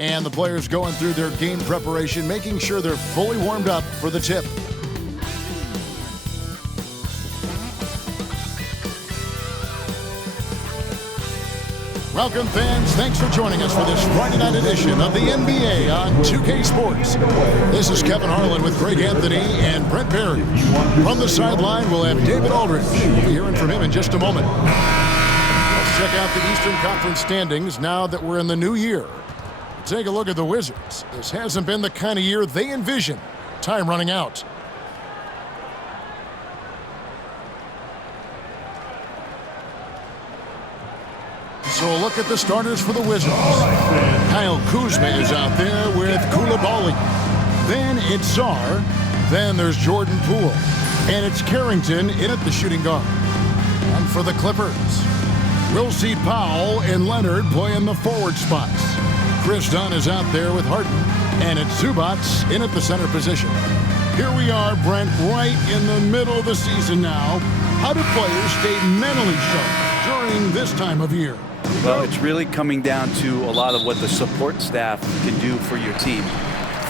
And the players going through their game preparation, making sure they're fully warmed up for the tip. Welcome, fans. Thanks for joining us for this Friday night edition of the NBA on 2K Sports. This is Kevin Harlan with Greg Anthony and Brent Barry. From the sideline, we'll have David Aldridge. We'll be hearing from him in just a moment. Let's check out the Eastern Conference standings now that we're in the new year. Take a look at the Wizards. This hasn't been the kind of year they envisioned. Time running out. So a look at the starters for the Wizards. Kyle Kuzma is out there with Koulibaly. Then it's Czar. Then there's Jordan Poole. And it's Carrington in at the shooting guard. And for the Clippers, we'll see Powell and Leonard playing the forward spots. Chris Dunn is out there with Harden. And it's Zubats in at the center position. Here we are, Brent, right in the middle of the season now. How do players stay mentally sharp during this time of year? Well, it's really coming down to a lot of what the support staff can do for your team.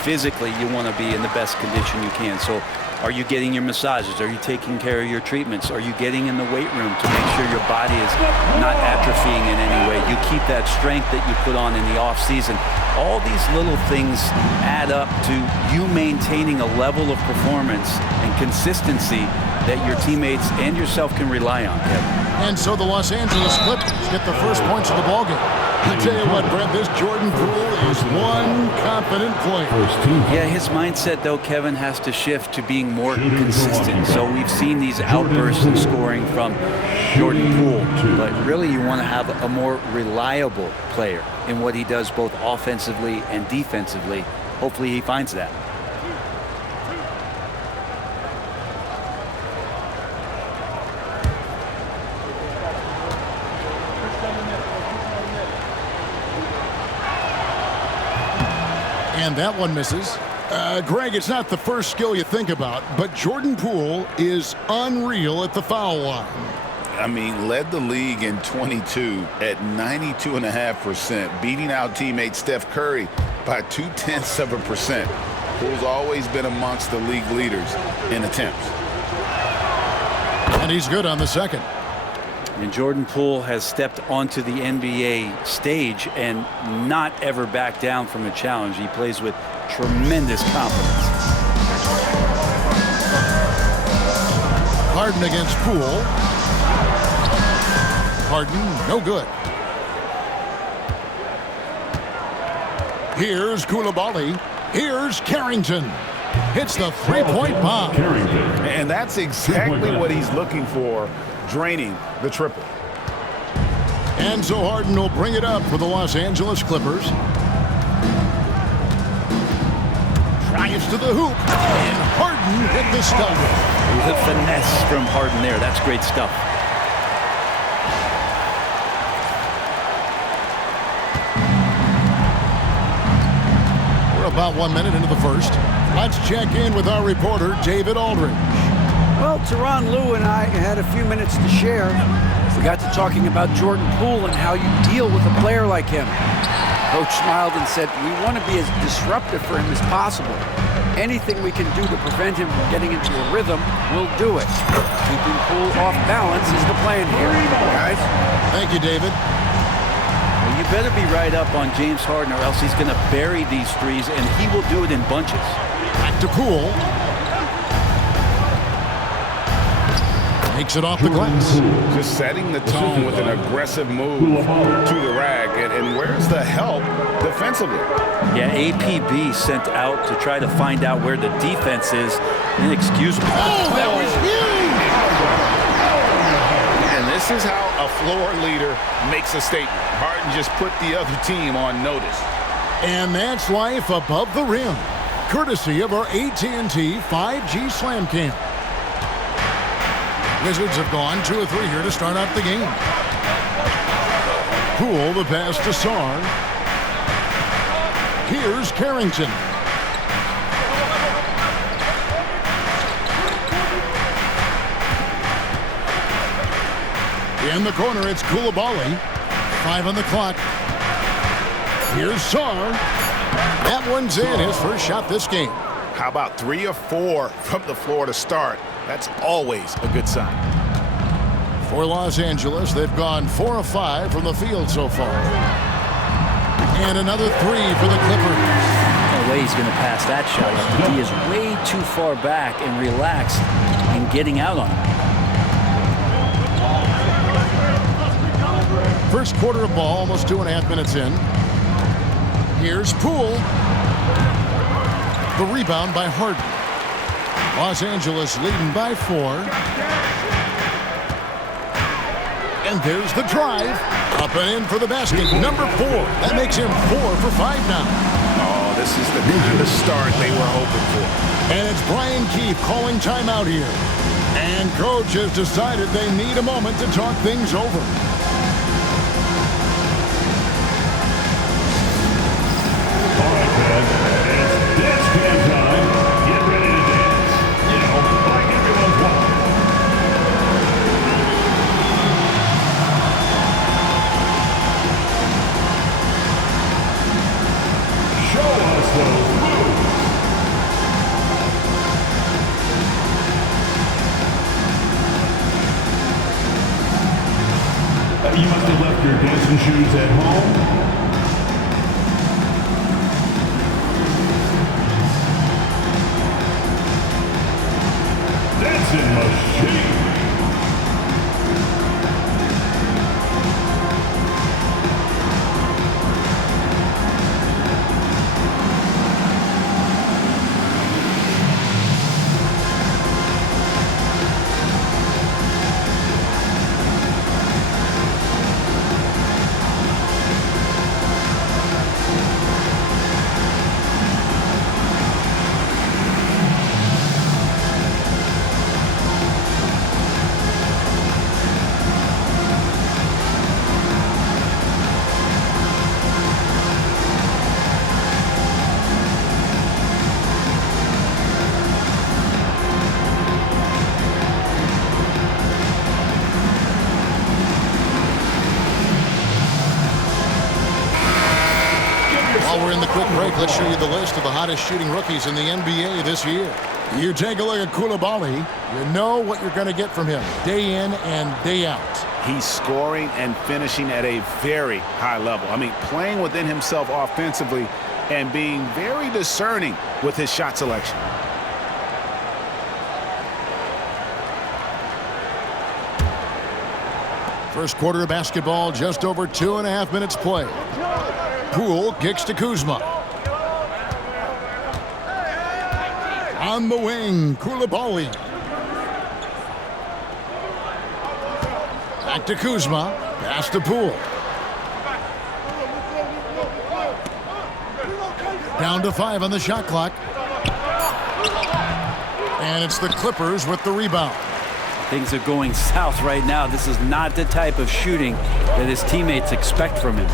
Physically, you want to be in the best condition you can. So are you getting your massages? Are you taking care of your treatments? Are you getting in the weight room to make sure your body is not atrophying in any way? You keep that strength that you put on in the off season. All these little things add up to you maintaining a level of performance and consistency that your teammates and yourself can rely on, Kevin. And so the Los Angeles Clippers get the first points of the ballgame. I tell you what, Brent, this Jordan Poole is one confident player. Yeah, his mindset, though, Kevin, has to shift to being more consistent. So we've seen these outbursts in scoring from Jordan Poole, but really you want to have a more reliable player in what he does both offensively and defensively. Hopefully he finds that. And that one misses. Greg, it's not the first skill you think about, but Jordan Poole is unreal at the foul line. I mean, led the league in 22 at 92.5%, beating out teammate Steph Curry by 0.2%. Poole's always been amongst the league leaders in attempts. And he's good on the second. And Jordan Poole has stepped onto the NBA stage and not ever backed down from a challenge. He plays with tremendous confidence. Harden against Poole. Harden, no good. Here's Koulibaly. Here's Carrington. Hits the three-point bomb. And that's exactly what he's looking for, draining the triple. And so Harden will bring it up for the Los Angeles Clippers. Drives to the hoop, and Harden hit the stuff. The finesse from Harden there. That's great stuff. We're about 1 minute into the first. Let's check in with our reporter, David Aldridge. Well, Teron Lou and I had a few minutes to share. We got to talking about Jordan Poole and how you deal with a player like him. Coach smiled and said, we want to be as disruptive for him as possible. Anything we can do to prevent him from getting into a rhythm, we'll do it. Keeping Poole off balance is the plan here, guys. Thank you, David. Well, you better be right up on James Harden or else he's going to bury these threes, and he will do it in bunches. Back to Poole. Takes it off the glass. Just setting the tone with an aggressive move to the rack. And where's the help defensively? Yeah, APB sent out to try to find out where the defense is. Inexcusable. Oh, that was huge! And this is how a floor leader makes a statement. Harden just put the other team on notice. And that's life above the rim, courtesy of our AT&T 5G Slam Cam. Wizards have gone 2 of 3 here to start out the game. Poole, the pass to Sarr. Here's Carrington. In the corner, it's Koulibaly. 5 on the clock. Here's Sarr. That one's in, his first shot this game. How about 3 of 4 from the floor to start? That's always a good sign. For Los Angeles, they've gone 4 of 5 from the field so far. And another 3 for the Clippers. No way he's going to pass that shot. He is way too far back and relaxed in getting out on him. First quarter of ball, almost 2.5 minutes in. Here's Poole. The rebound by Harden. Los Angeles leading by 4. And there's the drive. Up and in for the basket. Number 4. That makes him 4 for 5 now. Oh, this is the kind of start they were hoping for. And it's Brian Keefe calling timeout here. And coach has decided they need a moment to talk things over. and shoes at home. Dancing machine. While we're in the quick break, let's show you the list of the hottest shooting rookies in the NBA this year. You take a look at Koulibaly, you know what you're going to get from him day in and day out. He's scoring and finishing at a very high level. I mean, playing within himself offensively and being very discerning with his shot selection. First quarter of basketball, just over 2.5 minutes play. Poole kicks to Kuzma. On the wing, Koulibaly. Back to Kuzma. Pass to Poole. Down to 5 on the shot clock. And it's the Clippers with the rebound. Things are going south right now. This is not the type of shooting that his teammates expect from him.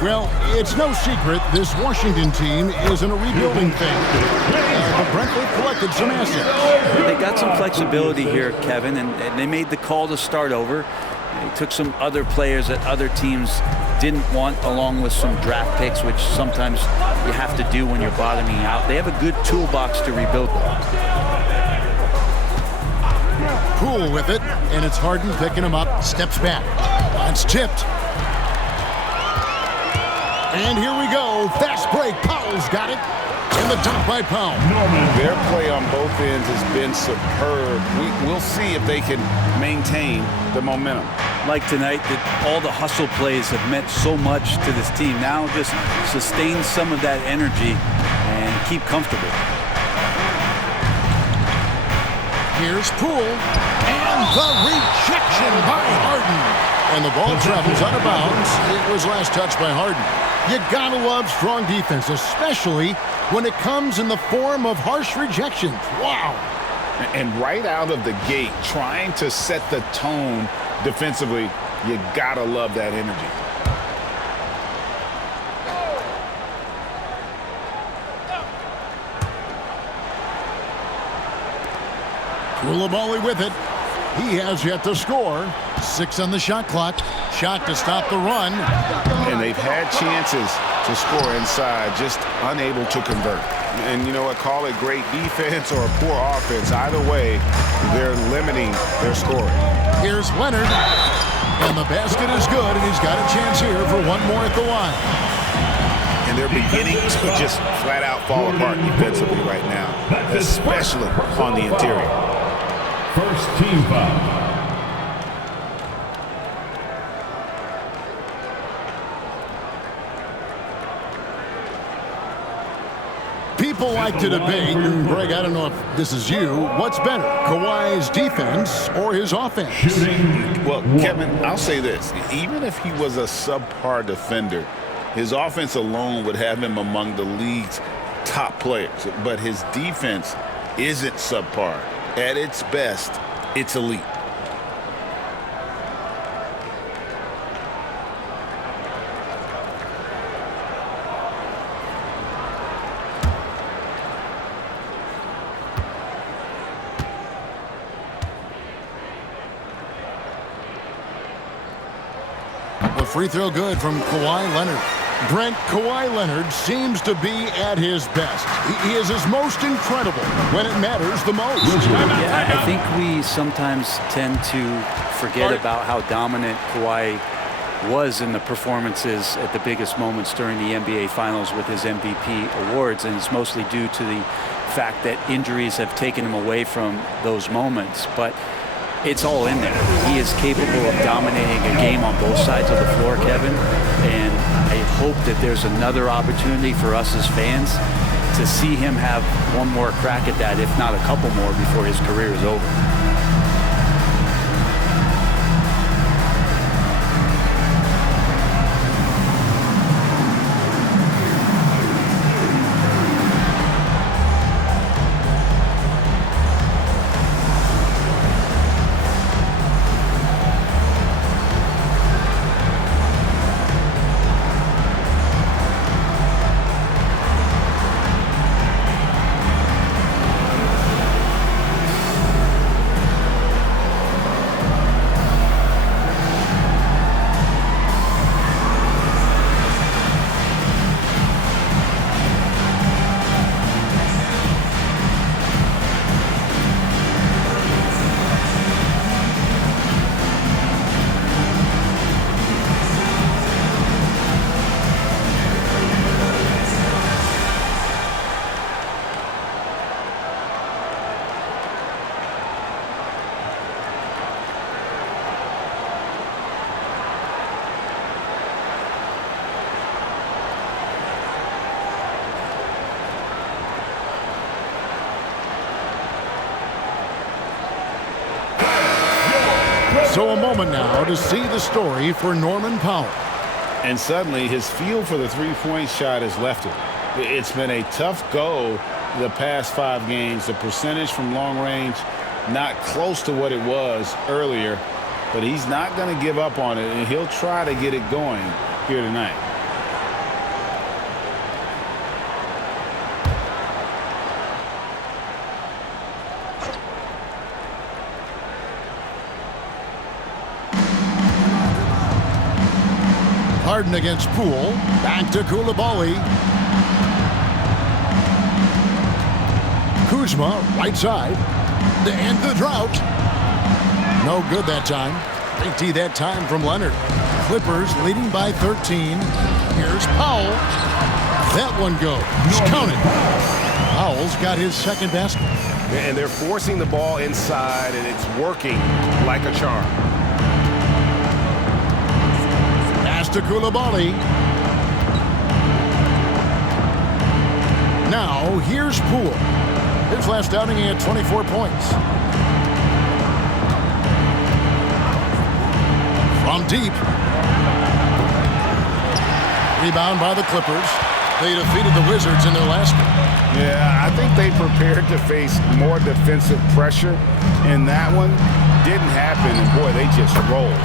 Well, it's no secret this Washington team is in a rebuilding phase. But Brent, they've collected some assets. They got some flexibility here, Kevin, and they made the call to start over. They took some other players that other teams didn't want, along with some draft picks, which sometimes you have to do when you're bottoming out. They have a good toolbox to rebuild with. Poole with it, and it's Harden picking him up, steps back. It's tipped. And here we go. Fast break. Powell's got it. And the dunk by Powell. Their play on both ends has been superb. We'll see if they can maintain the momentum. Like tonight, that all the hustle plays have meant so much to this team. Now just sustain some of that energy and keep comfortable. Here's Poole. And the rejection by Harden. And the ball travels out of bounds. It was last touched by Harden. You gotta love strong defense, especially when it comes in the form of harsh rejections. Wow. And right out of the gate, trying to set the tone defensively, you gotta love that energy. Koulibaly with it. He has yet to score. 6 on the shot clock. Shot to stop the run. And they've had chances to score inside, just unable to convert. And you know what? Call it great defense or poor offense. Either way, they're limiting their scoring. Here's Leonard. And the basket is good, and he's got a chance here for one more at the line. And they're beginning to just flat out fall apart defensively right now, especially on the interior. First team foul. People like to debate, and Greg, I don't know if this is you, what's better, Kawhi's defense or his offense? Well, Kevin, I'll say this. Even if he was a subpar defender, his offense alone would have him among the league's top players. But his defense isn't subpar. At its best, it's elite. The free throw good from Kawhi Leonard. Brent, Kawhi Leonard seems to be at his best. He is his most incredible when it matters the most. Yeah, I think we sometimes tend to forget about how dominant Kawhi was in the performances at the biggest moments during the NBA Finals with his MVP awards, and it's mostly due to the fact that injuries have taken him away from those moments. But it's all in there. He is capable of dominating a game on both sides of the floor, Kevin, and I hope that there's another opportunity for us as fans to see him have one more crack at that, if not a couple more, before his career is over. So a moment now to see the story for Norman Powell. And suddenly his feel for the three-point shot has left him. It's been a tough go the past 5 games. The percentage from long range not close to what it was earlier, but he's not going to give up on it, and he'll try to get it going here tonight. Harden against Poole. Back to Koulibaly. Kuzma, right side. To end the drought. No good that time. Big T that time from Leonard. Clippers leading by 13. Here's Powell. That one goes. Count it. Powell's got his second basket. And they're forcing the ball inside, and it's working like a charm. To Koulibaly. Now here's Poole. His last outing he had 24 points. From deep. Rebound by the Clippers. They defeated the Wizards in their last one. Yeah, I think they prepared to face more defensive pressure, and that one didn't happen, and boy, they just rolled.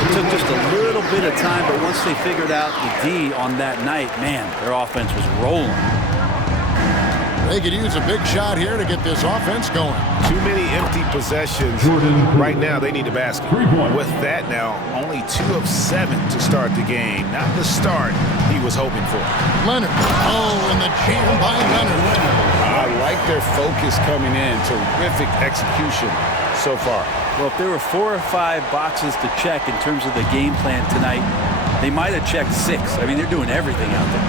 It took just a little bit of time, but once they figured out the D on that night, man, their offense was rolling. They could use a big shot here to get this offense going. Too many empty possessions. Right now, they need a basket. With that now, only 2 of 7 to start the game. Not the start he was hoping for. Leonard. Oh, and the jam by Leonard. I like their focus coming in. Terrific execution so far. Well, if there were 4 or 5 boxes to check in terms of the game plan tonight, they might have checked 6. I mean, they're doing everything out there.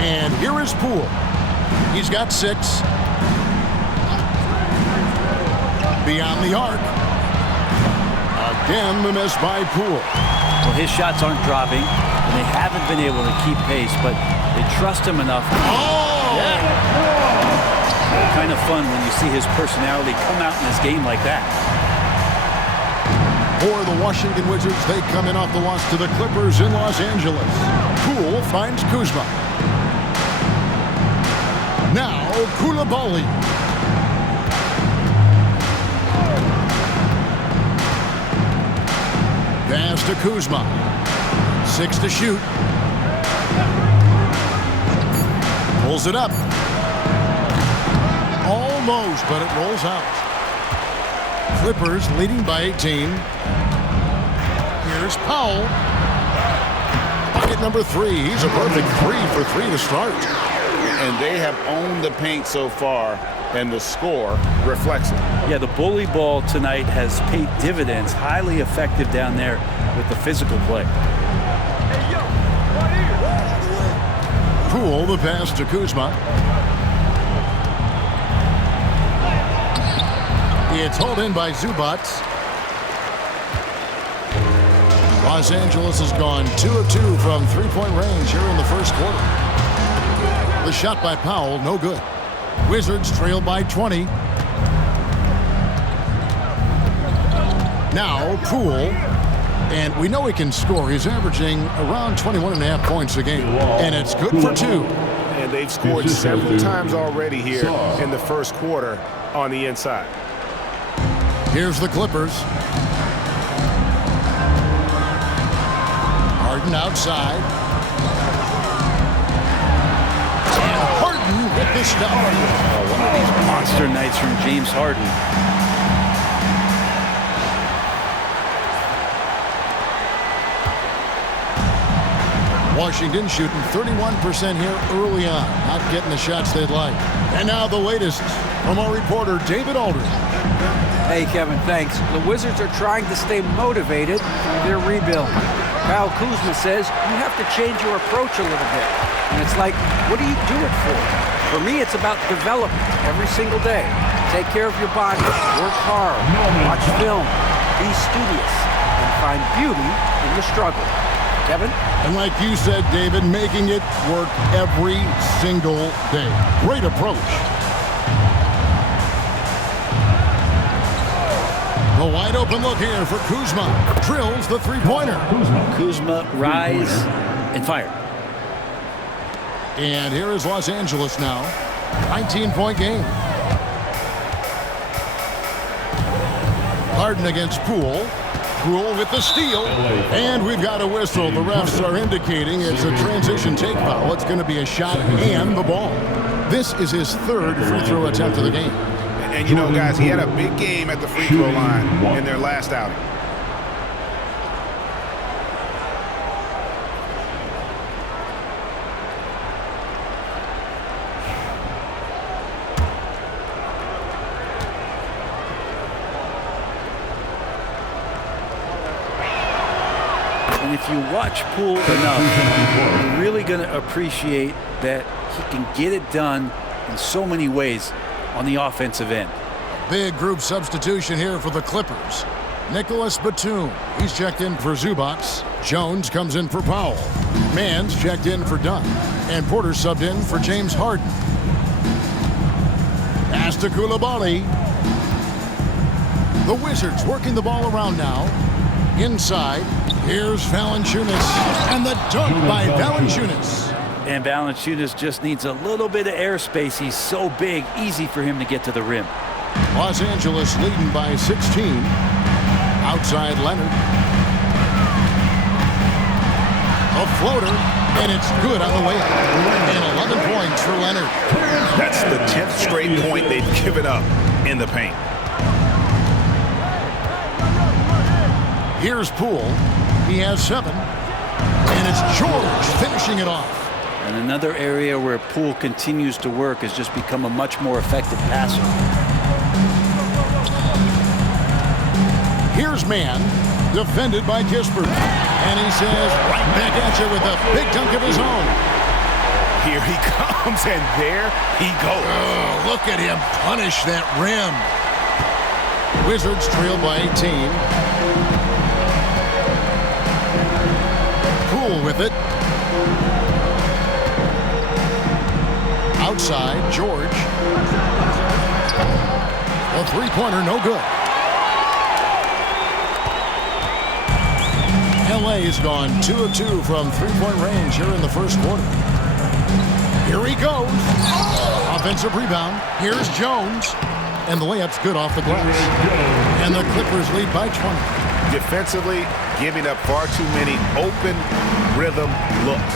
And here is Poole. He's got 6. Beyond the arc. Again, the miss by Poole. Well, his shots aren't dropping, and they haven't been able to keep pace, but they trust him enough. Oh! Yeah. Kind of fun when you see his personality come out in this game like that. For the Washington Wizards, they come in off the loss to the Clippers in Los Angeles. Poole finds Kuzma. Now Koulibaly. Pass to Kuzma. 6 to shoot. Pulls it up. Almost, but it rolls out. Clippers leading by 18. Here's Powell. Bucket number 3. He's a perfect 3 for 3 to start. And they have owned the paint so far. and the score reflects it. Yeah, the bully ball tonight has paid dividends. Highly effective down there with the physical play. Poole, the pass to Kuzma. It's hauled in by Zubac. Los Angeles has gone 2 of 2 from three-point range here in the first quarter. The shot by Powell, no good. Wizards trail by 20. Now Poole, and we know he can score. He's averaging around 21.5 points a game, and it's good for 2. And they've scored several times already here in the first quarter on the inside. Here's the Clippers. Harden outside. And Harden with the stop. One of these monster nights from James Harden. Washington shooting 31% here early on, not getting the shots they'd like. And now the latest from our reporter, David Aldridge. Hey, Kevin, thanks. The Wizards are trying to stay motivated through their rebuild. Kyle Kuzma says you have to change your approach a little bit. And it's like, what do you do it for? For me, it's about development every single day. Take care of your body, work hard, watch film, be studious, and find beauty in the struggle. Kevin? And like you said, David, making it work every single day. Great approach. A wide open look here for Kuzma. Drills the three-pointer. Kuzma, rise, and fire. And here is Los Angeles now. 19-point game. Harden against Poole. Poole with the steal. And we've got a whistle. The refs are indicating it's a transition take foul. It's going to be a shot and the ball. This is his third free throw attempt of the game. And you know, guys, he had a big game at the free throw line in their last outing. And if you watch Poole enough, you're really going to appreciate that he can get it done in so many ways on the offensive end. Big group substitution here for the Clippers. Nicholas Batum, he's checked in for Zubac. Jones comes in for Powell. Mann's checked in for Dunn. And Porter subbed in for James Harden. Pass to Coulibaly. The Wizards working the ball around now. Inside, here's Valanciunas. And the dunk by Valanciunas. And Valanciunas just needs a little bit of airspace. He's so big, easy for him to get to the rim. Los Angeles leading by 16. Outside Leonard. A floater, and it's good on the way up. And 11 points for Leonard. That's the 10th straight point they've given up in the paint. Here's Poole. He has 7. And it's George finishing it off. And another area where Poole continues to work has just become a much more effective passer. Here's Mann, defended by Kispert. And he says, right back at you with a big dunk of his own. Here he comes, and there he goes. Oh, look at him punish that rim. Wizards trail by 18. Poole with it. Outside, George. A three-pointer, no good. LA has gone 2 of 2 from three-point range here in the first quarter. Here he goes. Offensive rebound. Here's Jones. And the layup's good off the glass. And the Clippers lead by 20. Defensively, giving up far too many open rhythm looks.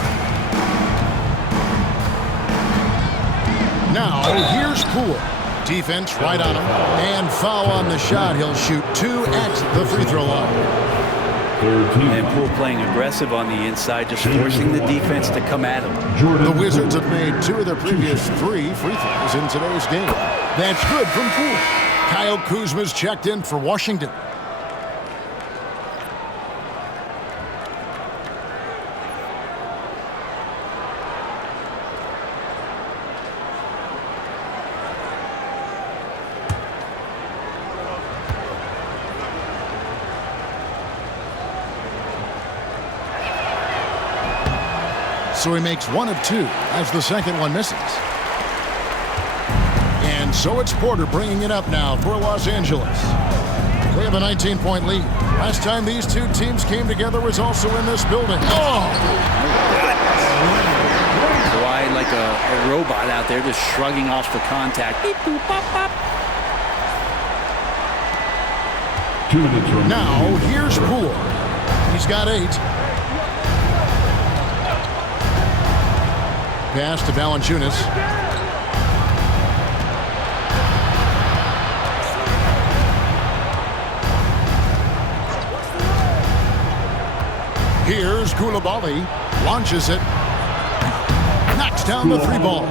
Now, here's Poole. Defense right on him. And foul on the shot. He'll shoot 2 at the free throw line. Third team. And Poole playing aggressive on the inside, just forcing the defense to come at him. The Wizards have made 2 of their previous 3 free throws in today's game. That's good from Poole. Kyle Kuzma's checked in for Washington. So he makes 1 of 2 as the second one misses. And so it's Porter bringing it up now for Los Angeles. They have a 19-point lead. Last time these 2 teams came together was also in this building. Oh! Kawhi like a robot out there just shrugging off the contact. Beep, boop, pop, pop. 2 minutes remaining. Now here's Poole. He's got 8. Pass to Valanciunas. Here's Koulibaly. Launches it. Knocks down the 3 ball.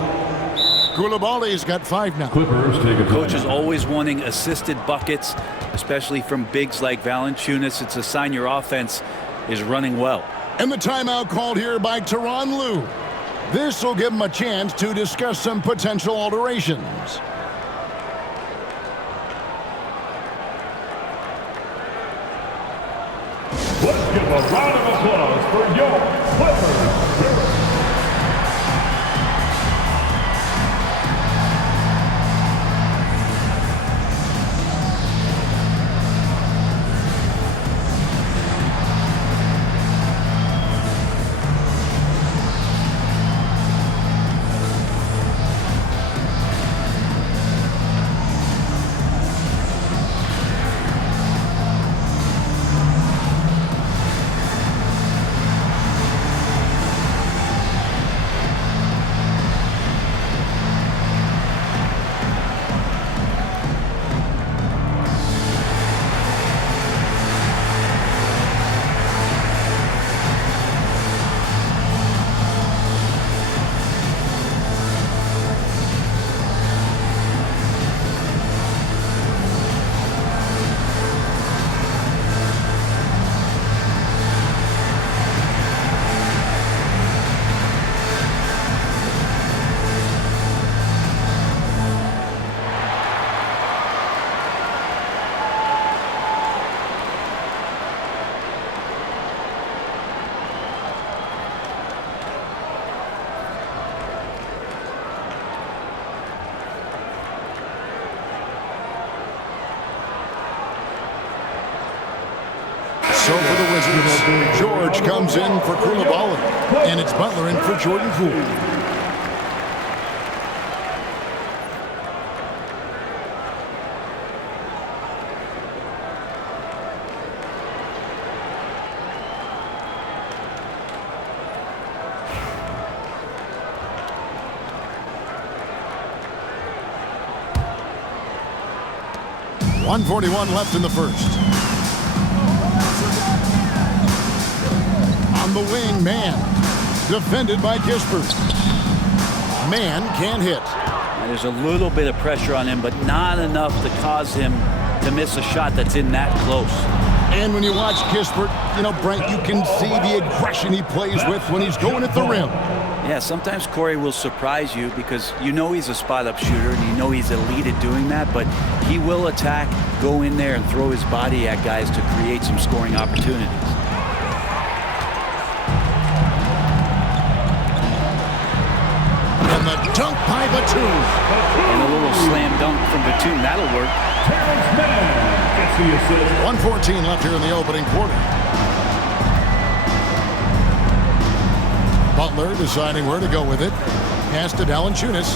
Koulibaly's got 5 now. Clippers take a Coach is always wanting assisted buckets, especially from bigs like Valanciunas. It's a sign your offense is running well. And the timeout called here by Tyronn Lue. This will give him a chance to discuss some potential alterations. Let's give a round of applause for your Clippers. So for the Wizards, George comes in for Koulibaly, and it's Butler in for Jordan Poole. .141 left in the first. On the wing, man. Defended by Kispert. Man can't hit. And there's a little bit of pressure on him, but not enough to cause him to miss a shot that's in that close. And when you watch Kispert, Brent, you can see the aggression he plays with when he's going at the rim. Yeah, sometimes Corey will surprise you because you know he's a spot-up shooter and you know he's elite at doing that, but he will attack, go in there, and throw his body at guys to create some scoring opportunities. And the dunk by Batum. And a little slam dunk from Batum, that'll work. Terrence Mann gets the assist. 1:14 left here in the opening quarter. Butler deciding where to go with it. Pass to Valanciunas.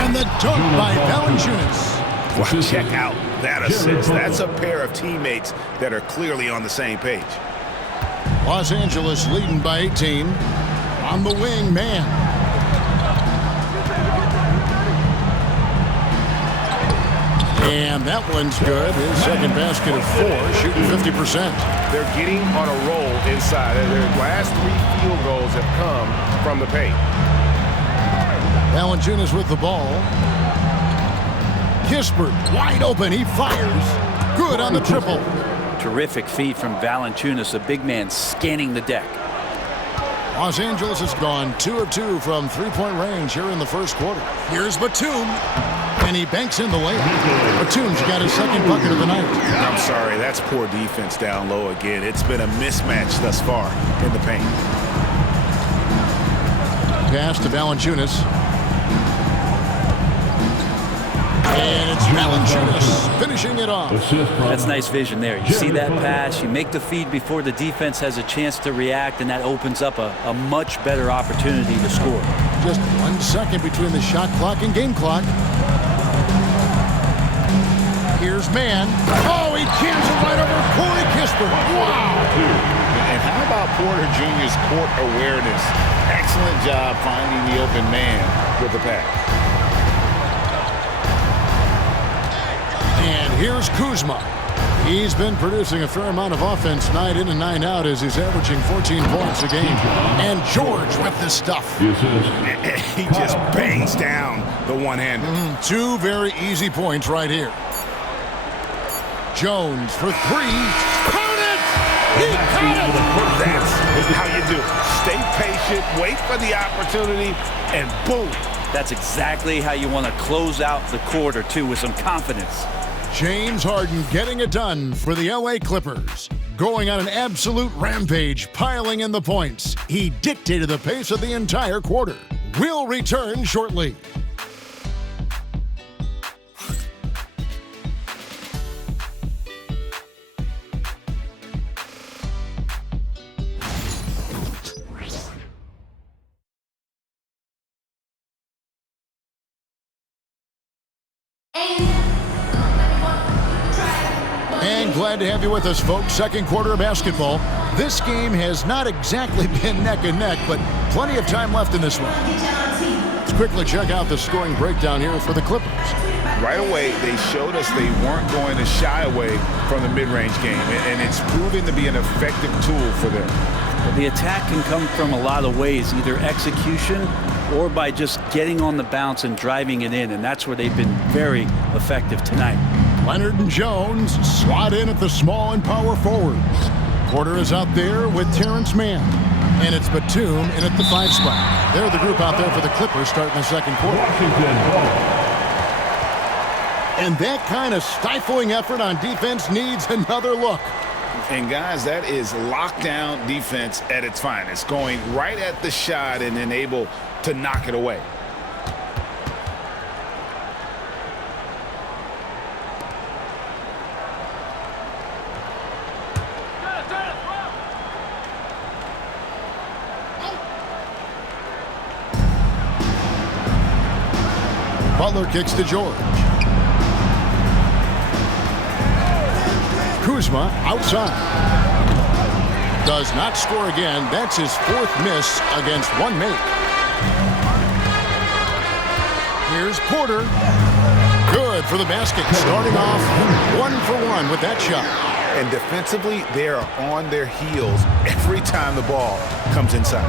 And the dunk by Valanciunas. Wow, check out that assist. That's a pair of teammates that are clearly on the same page. Los Angeles leading by 18. On the wing, man. And that one's good. His second basket of 4, shooting 50%. They're getting on a roll inside. Their last 3 field goals have come from the paint. Valanciunas with the ball. Kispert wide open. He fires. Good on the triple. Terrific feed from Valanciunas, a big man scanning the deck. Los Angeles has gone 2 of 2 from three-point range here in the first quarter. Here's Batum. And he banks in the layup. Batum's got his second bucket of the night. I'm sorry, that's poor defense down low again. It's been a mismatch thus far in the paint. Pass to Valanciunas. And it's Valanciunas finishing it off. That's nice vision there. You see that pass, you make the feed before the defense has a chance to react, and that opens up a much better opportunity to score. Just 1 second between the shot clock and game clock. Here's Mann. Oh, he jams it right over Corey Kispert. Wow! And how about Porter Jr.'s court awareness? Excellent job finding the open man with the pass. And here's Kuzma. He's been producing a fair amount of offense night in and night out as he's averaging 14 points a game. And George with the stuff. He just bangs down the one-hander. 2 very easy points right here. Jones for 3. Count it! He caught it! That's how you do it. Stay patient, wait for the opportunity, and boom. That's exactly how you want to close out the quarter, too, with some confidence. James Harden getting it done for the LA Clippers. Going on an absolute rampage, piling in the points. He dictated the pace of the entire quarter. We'll return shortly. And glad to have you with us, folks. Second quarter of basketball. This game has not exactly been neck and neck, but plenty of time left in this one. Let's quickly check out the scoring breakdown here for the Clippers. Right away, they showed us they weren't going to shy away from the mid-range game, and it's proven to be an effective tool for them. The attack can come from a lot of ways, either execution or by just getting on the bounce and driving it in, and that's where they've been very effective tonight. Leonard and Jones slot in at the small and power forwards. Porter is out there with Terrence Mann. And it's Batum in at the 5 spot. They're the group out there for the Clippers starting the second quarter. And that kind of stifling effort on defense needs another look. And guys, that is lockdown defense at its finest. Going right at the shot and then able to knock it away. Butler kicks to George. Kuzma outside. Does not score again. That's his 4th miss against one make. Here's Porter. Good for the basket. Starting off 1 for 1 with that shot. And defensively, they are on their heels every time the ball comes inside.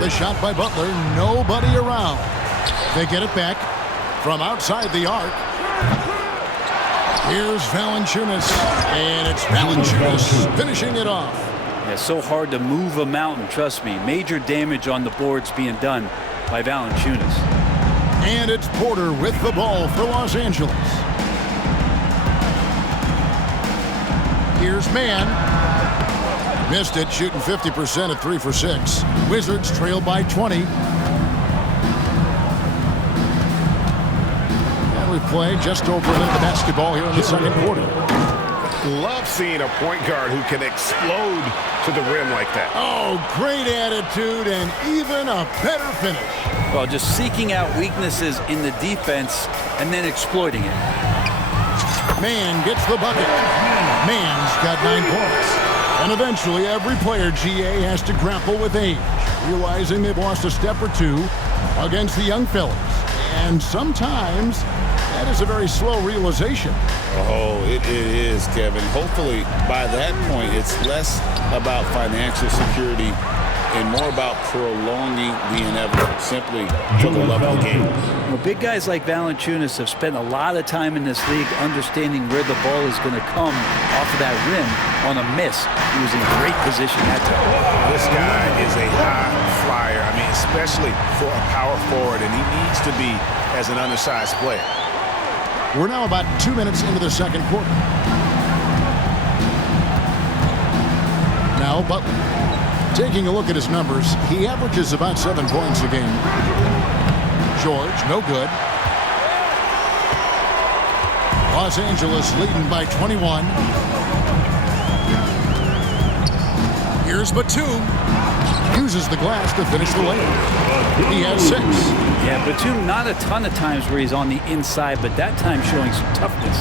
The shot by Butler. Nobody around. They get it back from outside the arc. Here's Valanciunas, and it's Valanciunas finishing it off. Yeah, so hard to move a mountain, trust me. Major damage on the boards being done by Valanciunas. And it's Porter with the ball for Los Angeles. Here's Mann. Missed it, shooting 50% at 3 for 6. Wizards trail by 20. We play just over a minute of basketball here in the second quarter. Love seeing a point guard who can explode to the rim like that. Oh, great attitude and even a better finish. Well, just seeking out weaknesses in the defense and then exploiting it. Mann gets the bucket. Mann's got 9 points. And eventually every player, GA, has to grapple with age, realizing they've lost a step or two against the young fellas. And sometimes That is a very slow realization. Oh, it is, Kevin. Hopefully, by that point, it's less about financial security and more about prolonging the inevitable, simply for the love of the game. Well, big guys like Valanciunas have spent a lot of time in this league understanding where the ball is going to come off of that rim on a miss. He was in great position that time. This guy is a high flyer. I mean, especially for a power forward, and he needs to be as an undersized player. We're now about 2 minutes into the second quarter. Now Butler. Taking a look at his numbers, he averages about 7 points a game. George, no good. Los Angeles leading by 21. Here's Batum. Uses the glass to finish the layup. He has 6. Yeah, Batum not a ton of times where he's on the inside, but that time showing some toughness.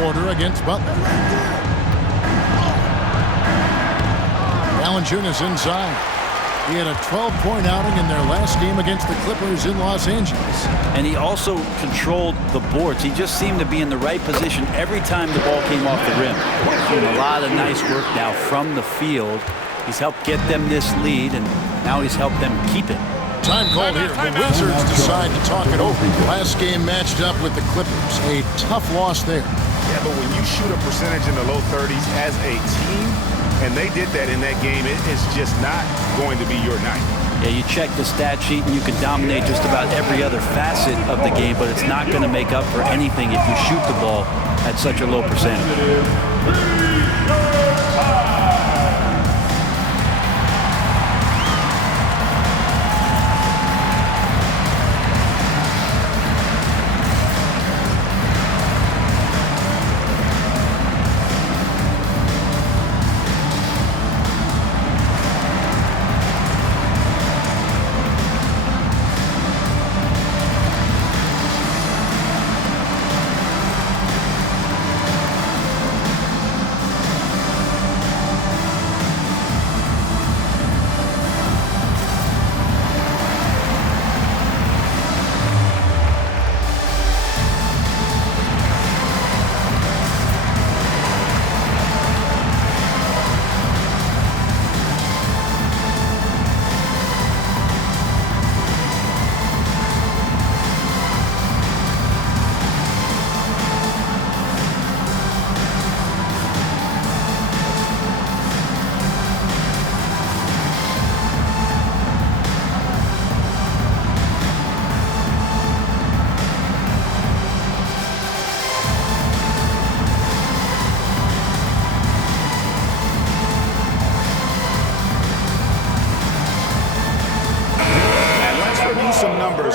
Porter against Butler. Valanciunas inside. He had a 12-point outing in their last game against the Clippers in Los Angeles. And he also controlled the boards. He just seemed to be in the right position every time the ball came off the rim. Doing a lot of nice work now from the field. He's helped get them this lead, and now he's helped them keep it. Time called here. The Wizards decide to talk it over. Last game matched up with the Clippers. A tough loss there. Yeah, but when you shoot a percentage in the low 30s as a team, and they did that in that game, it is just not going to be your night. Yeah, you check the stat sheet and you can dominate just about every other facet of the game, but it's not going to make up for anything if you shoot the ball at such a low percentage.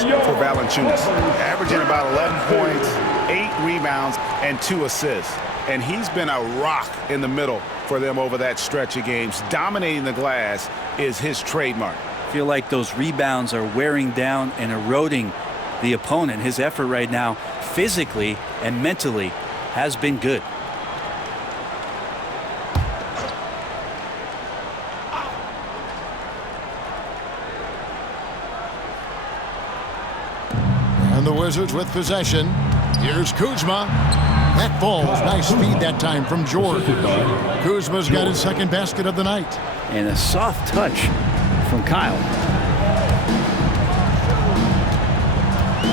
For Valanciunas, averaging about 11 points, 8 rebounds, and 2 assists. And he's been a rock in the middle for them over that stretch of games. Dominating the glass is his trademark. I feel like those rebounds are wearing down and eroding the opponent. His effort right now, physically and mentally, has been good. And the Wizards with possession. Here's Kuzma. That falls. Nice feed that time from George. Kuzma's got his second basket of the night. And a soft touch from Kyle.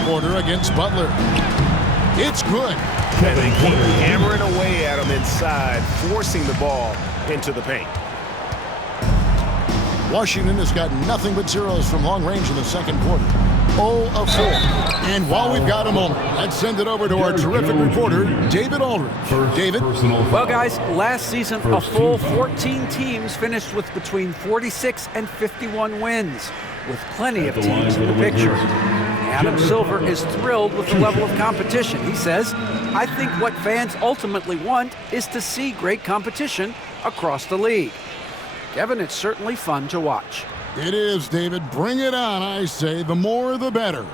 Porter against Butler. It's good. And they keep hammering away at him inside, forcing the ball into the paint. Washington has got nothing but zeros from long range in the second quarter. 0 of 4. And while we've got a moment, let's send it over to our terrific reporter, David Aldridge. David? Well, guys, last season, a full 14 teams finished with between 46 and 51 wins, with plenty of teams in the picture. Adam Silver is thrilled with the level of competition. He says, I think what fans ultimately want is to see great competition across the league. Kevin, it's certainly fun to watch. It is, David. Bring it on, I say. The more, the better.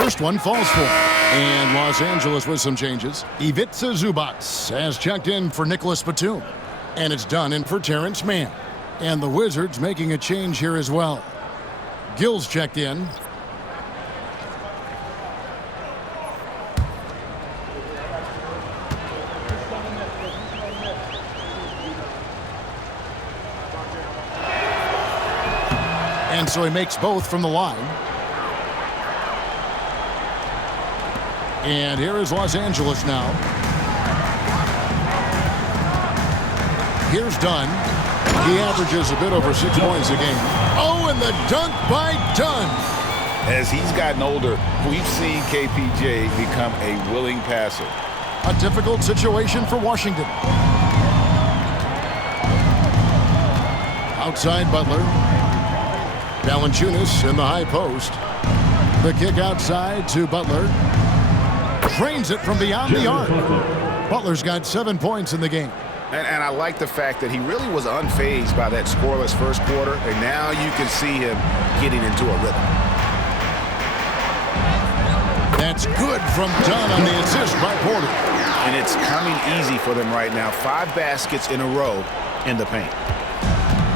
First one falls for him. And Los Angeles with some changes. Ivica Zubac has checked in for Nicholas Batum. And it's done in for Terrence Mann. And the Wizards making a change here as well. Gill's checked in. And so he makes both from the line. And here is Los Angeles now. Here's Dunn. He averages a bit over 6 points a game. Oh, and the dunk by Dunn. As he's gotten older, we've seen KPJ become a willing passer. A difficult situation for Washington. Outside Butler. Valanciunas in the high post. The kick outside to Butler. Drains it from beyond the arc. Butler's got 7 points in the game. And I like the fact that he really was unfazed by that scoreless first quarter, and now you can see him getting into a rhythm. That's good from Dunn on the assist by Porter. And it's coming easy for them right now. 5 baskets in a row in the paint.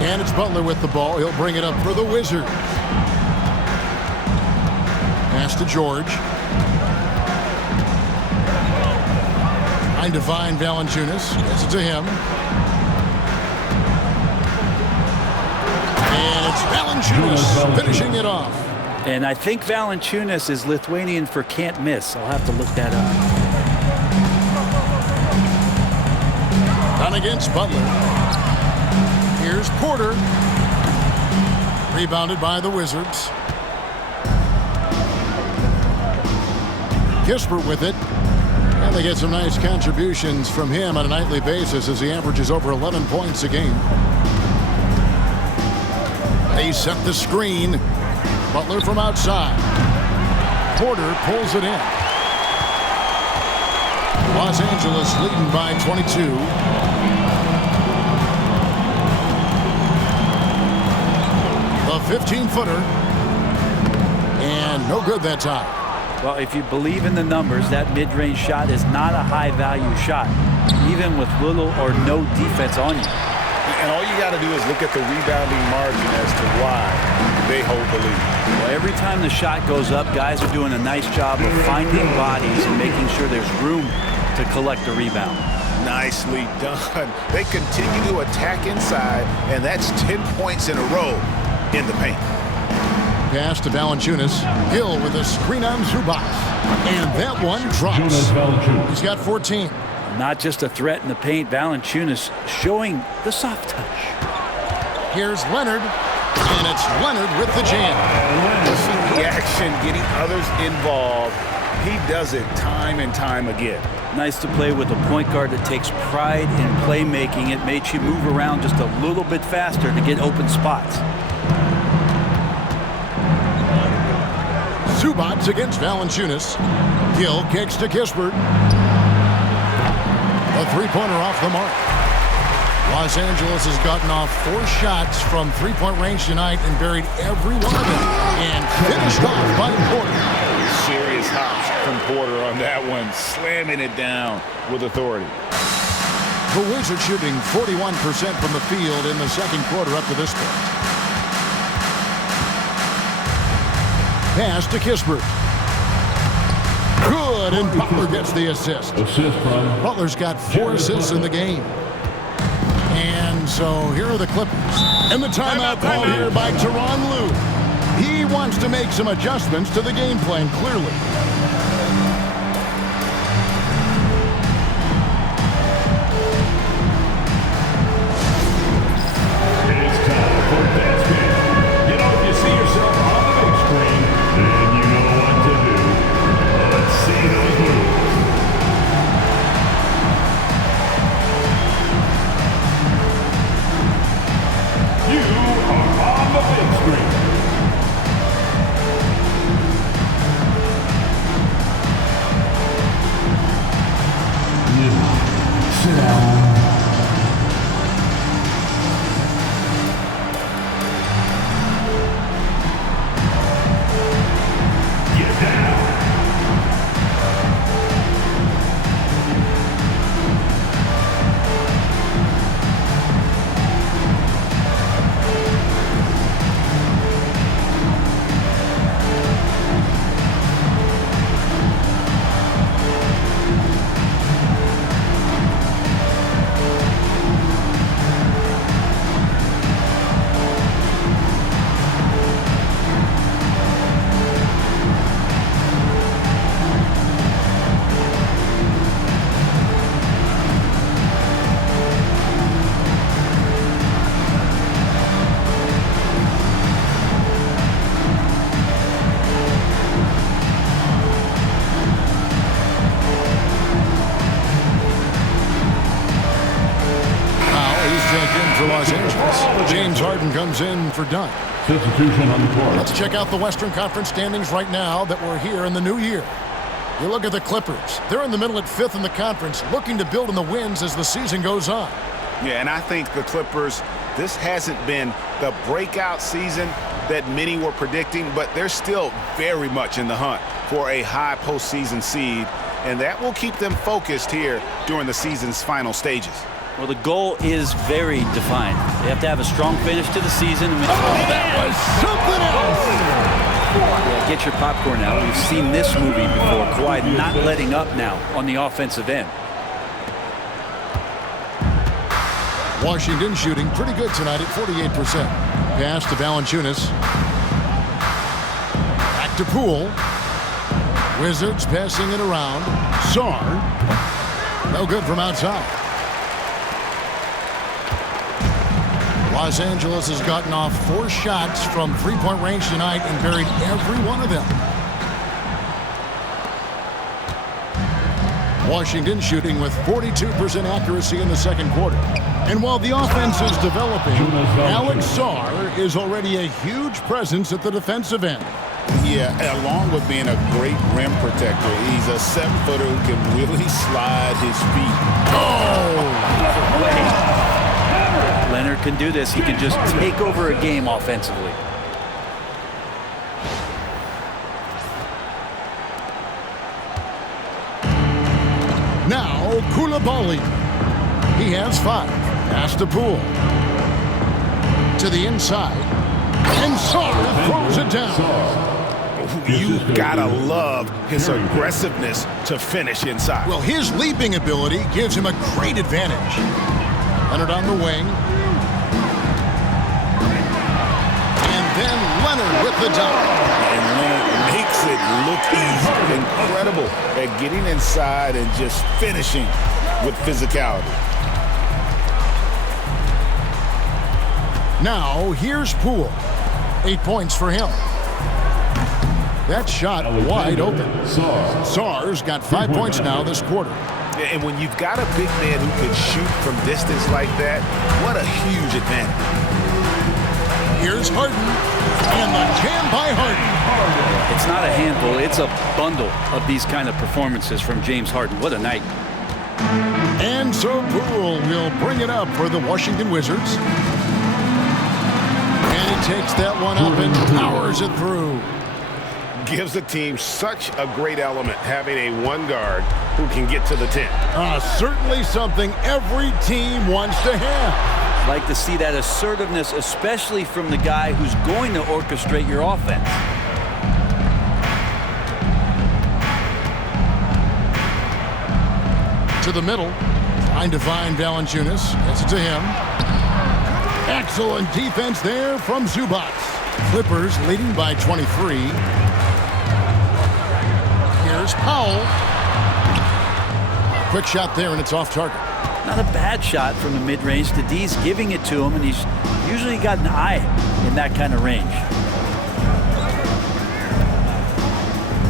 And it's Butler with the ball. He'll bring it up for the Wizards. Pass to George. Trying to find Valanciunas. Gets it to him. And it's Valanciunas finishing it off. And I think Valanciunas is Lithuanian for can't miss. I'll have to look that up. Done against Butler. Here's Porter. Rebounded by the Wizards. Kispert with it. And they get some nice contributions from him on a nightly basis as he averages over 11 points a game. They set the screen. Butler from outside. Porter pulls it in. Los Angeles leading by 22. The 15-footer. And no good that time. Well, if you believe in the numbers, that mid-range shot is not a high-value shot, even with little or no defense on you. And all you got to do is look at the rebounding margin as to why they hold the lead. Well, every time the shot goes up, guys are doing a nice job of finding bodies and making sure there's room to collect the rebound. Nicely done. They continue to attack inside, and that's 10 points in a row in the paint. Pass to Valanciunas. Hill with a screen on Zubac. And that one drops. He's got 14. Not just a threat in the paint, Valanciunas showing the soft touch. Here's Leonard. And it's Leonard with the jam. The action, getting others involved. He does it time and time again. Nice to play with a point guard that takes pride in playmaking. It makes you move around just a little bit faster to get open spots. Zubac against Valanciunas. Gill kicks to Kispert. A three-pointer off the mark. Los Angeles has gotten off 4 shots from three-point range tonight and buried every one of them. And finished off by Porter. Serious hops from Porter on that one, slamming it down with authority. The Wizards shooting 41% from the field in the second quarter up to this point. Pass to Kispert. Good, and Butler gets the assist. Butler's got 4 assists in the game. And so here are the Clippers. And the timeout called here by Tyronn Lue. He wants to make some adjustments to the game plan, clearly. It's time for Dance Game. You know, if you see yourself on the big screen, then you know what to do. Let's see those moves. You are on the big screen. James Harden comes in for Dunn. Substitution on the court. Let's check out the Western Conference standings right now that we're here in the new year. You look at the Clippers. They're in the middle at 5th in the conference, looking to build in the wins as the season goes on. Yeah, and I think the Clippers, this hasn't been the breakout season that many were predicting, but they're still very much in the hunt for a high postseason seed, and that will keep them focused here during the season's final stages. Well, the goal is very defined. They have to have a strong finish to the season. That was something else! Yeah, get your popcorn out. We've seen this movie before. Kawhi not letting up now on the offensive end. Washington shooting pretty good tonight at 48%. Pass to Valanciunas. Back to Poole. Wizards passing it around. Sarr. No good from outside. Los Angeles has gotten off 4 shots from three-point range tonight and buried every one of them. Washington shooting with 42% accuracy in the second quarter. And while the offense is developing, Alex Sarr is already a huge presence at the defensive end. Yeah, along with being a great rim protector, he's a 7-footer who can really slide his feet. Leonard can do this. He can just take over a game offensively. Now, Koulibaly. He has 5. Pass to Poole. To the inside. And Sarr throws it down. You gotta love his aggressiveness to finish inside. Well, his leaping ability gives him a great advantage. Leonard on the wing. And then Leonard with the dunk. And Leonard makes it look easy. Incredible at getting inside and just finishing with physicality. Now, here's Poole. 8 points for him. That shot wide open. Sarr's got 5 points now this quarter. And when you've got a big man who can shoot from distance like that, what a huge advantage. Here's Harden. And the jam by Harden. It's not a handful. It's a bundle of these kind of performances from James Harden. What a night. And so Poole will bring it up for the Washington Wizards. And he takes that one up and powers it through. Gives the team such a great element having a one guard who can get to the 10. Certainly something every team wants to have. Like to see that assertiveness, especially from the guy who's going to orchestrate your offense. To the middle, trying to find Valanciunas. Gets it to him. Excellent defense there from Zubac. Clippers leading by 23. Here's Powell. Quick shot there, and it's off target. Not a bad shot from the mid-range. The D's giving it to him, and he's usually got an eye in that kind of range.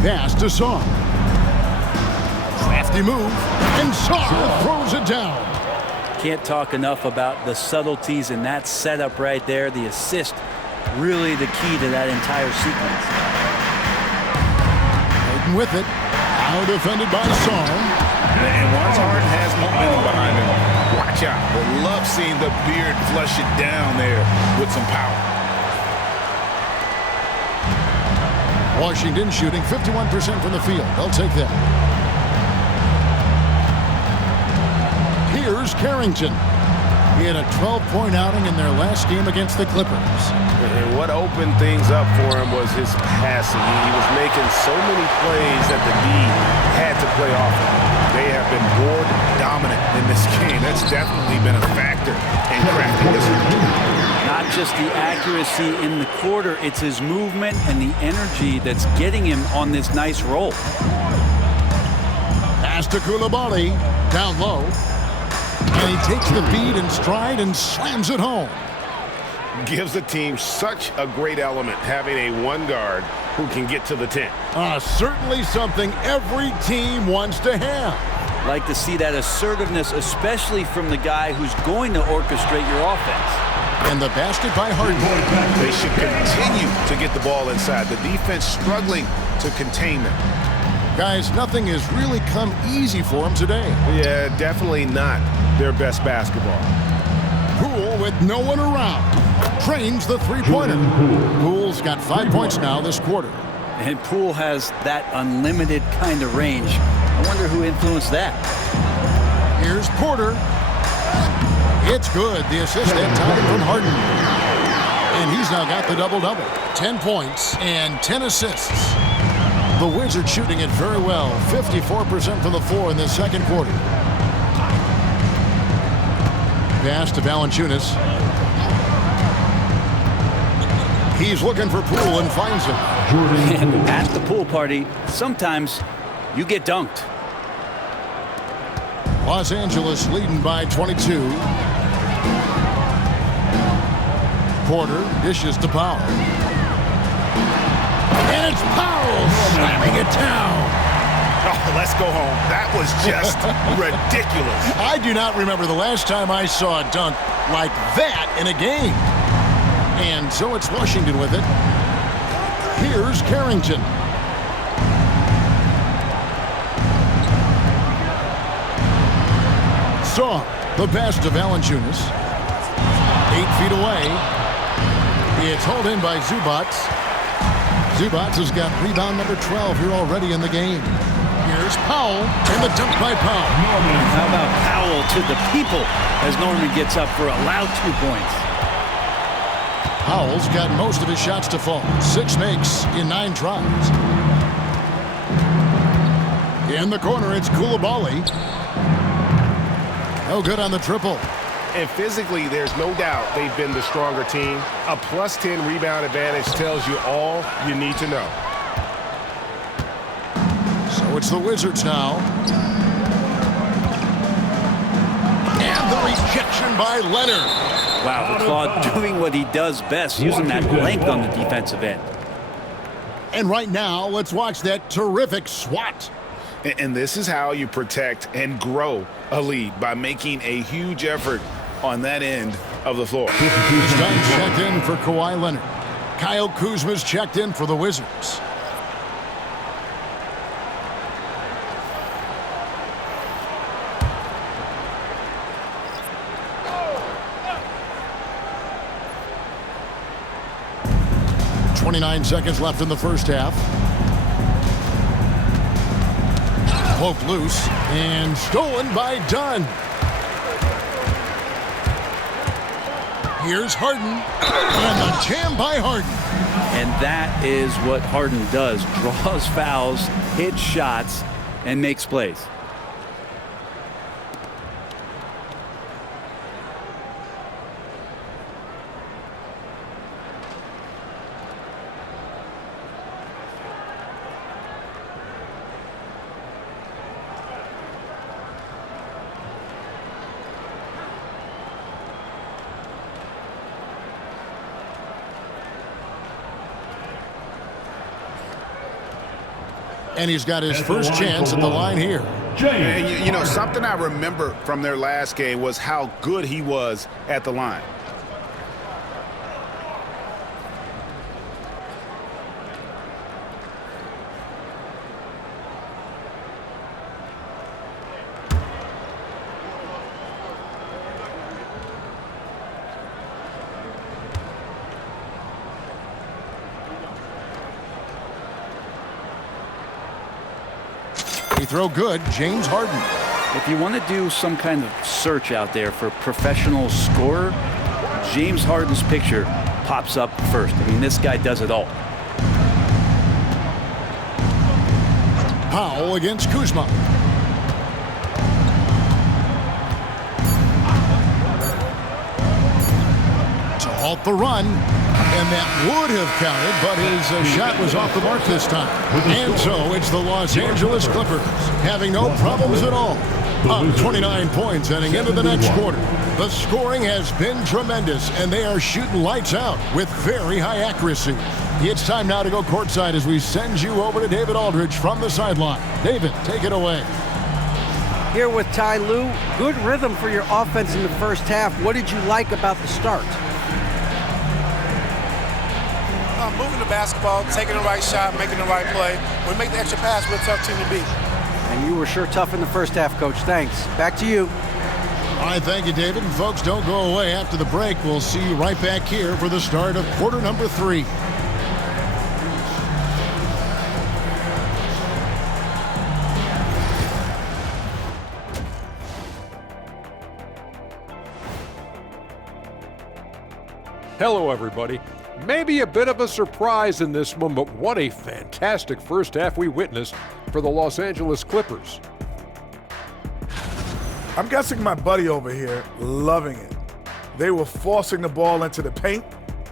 Pass to Sarr. Crafty move, and Sarr throws it down. Can't talk enough about the subtleties in that setup right there. The assist, really the key to that entire sequence. Harden with it. Now defended by Sarr. And once Harden has momentum behind him, watch out. I love seeing the beard flush it down there with some power. Washington shooting 51% from the field. They'll take that. Here's Carrington. He had a 12-point outing in their last game against the Clippers. And what opened things up for him was his passing. He was making so many plays that the D had to play off him. They have been board dominant in this game. That's definitely been a factor in cracking this one. Not just the accuracy in the quarter, it's his movement and the energy that's getting him on this nice roll. Pass to Koulibaly, down low. And he takes the feed in stride and slams it home. Gives the team such a great element having a one guard who can get to the 10. Certainly something every team wants to have. Like to see that assertiveness, especially from the guy who's going to orchestrate your offense. And the basket by Harden. They should continue to get the ball inside. The defense struggling to contain them. Guys, nothing has really come easy for them today. Yeah, definitely not their best basketball. Poole with no one around. Trains the three-pointer. Poole's got 5 points now this quarter. And Poole has that unlimited kind of range. I wonder who influenced that. Here's Porter. It's good. The assist that time from Harden. And he's now got the double-double. 10 points and 10 assists. The Wizards shooting it very well. 54% from the floor in the second quarter. Pass to Valanciunas. He's looking for Poole and finds him. And at the pool party, sometimes you get dunked. Los Angeles leading by 22. Porter dishes to Powell. And it's Powell slamming it down. Oh, let's go home. That was just ridiculous. I do not remember the last time I saw a dunk like that in a game. And so it's Washington with it. Here's Carrington. Saw the pass to Valanciunas. 8 feet away. It's hauled in by Zubac. Zubac has got rebound number 12 here already in the game. Here's Powell, and the dunk by Powell. How about Powell to the people as Norman gets up for a loud 2 points. Powell's got most of his shots to fall. 6 makes in 9 tries. In the corner, it's Koulibaly. No good on the triple. And physically, there's no doubt they've been the stronger team. A plus 10 rebound advantage tells you all you need to know. So it's the Wizards now. And the rejection by Leonard. Wow, the Claw doing what he does best, using that length on the defensive end. And right now, let's watch that terrific swat. And this is how you protect and grow a lead, by making a huge effort on that end of the floor. This time checked in for Kawhi Leonard. Kyle Kuzma's checked in for the Wizards. .29 seconds left in the first half. Poked loose and stolen by Dunn. Here's Harden, and the jam by Harden. And that is what Harden does. Draws fouls, hits shots, and makes plays. And he's got his first chance at the line here. And you know, something I remember from their last game was how good he was at the line. Throw good, James Harden. If you want to do some kind of search out there for professional scorer, James Harden's picture pops up first. I mean, this guy does it all. Powell against Kuzma. To halt the run. And that would have counted, but his shot was off the mark this time. And so it's the Los Angeles Clippers having no problems at all. Up 29 points heading into the next quarter. The scoring has been tremendous, and they are shooting lights out with very high accuracy. It's time now to go courtside as we send you over to David Aldridge from the sideline. David, take it away. Here with Ty Lue. Good rhythm for your offense in the first half. What did you like about the start? Moving the basketball, taking the right shot, making the right play. When we make the extra pass, we're a tough team to beat. And you were sure tough in the first half, Coach. Thanks. Back to you. All right, thank you, David. And folks, don't go away. After the break, we'll see you right back here for the start of quarter number 3. Hello, everybody. Maybe a bit of a surprise in this one, but what a fantastic first half we witnessed for the Los Angeles Clippers. I'm guessing my buddy over here loving it. They were forcing the ball into the paint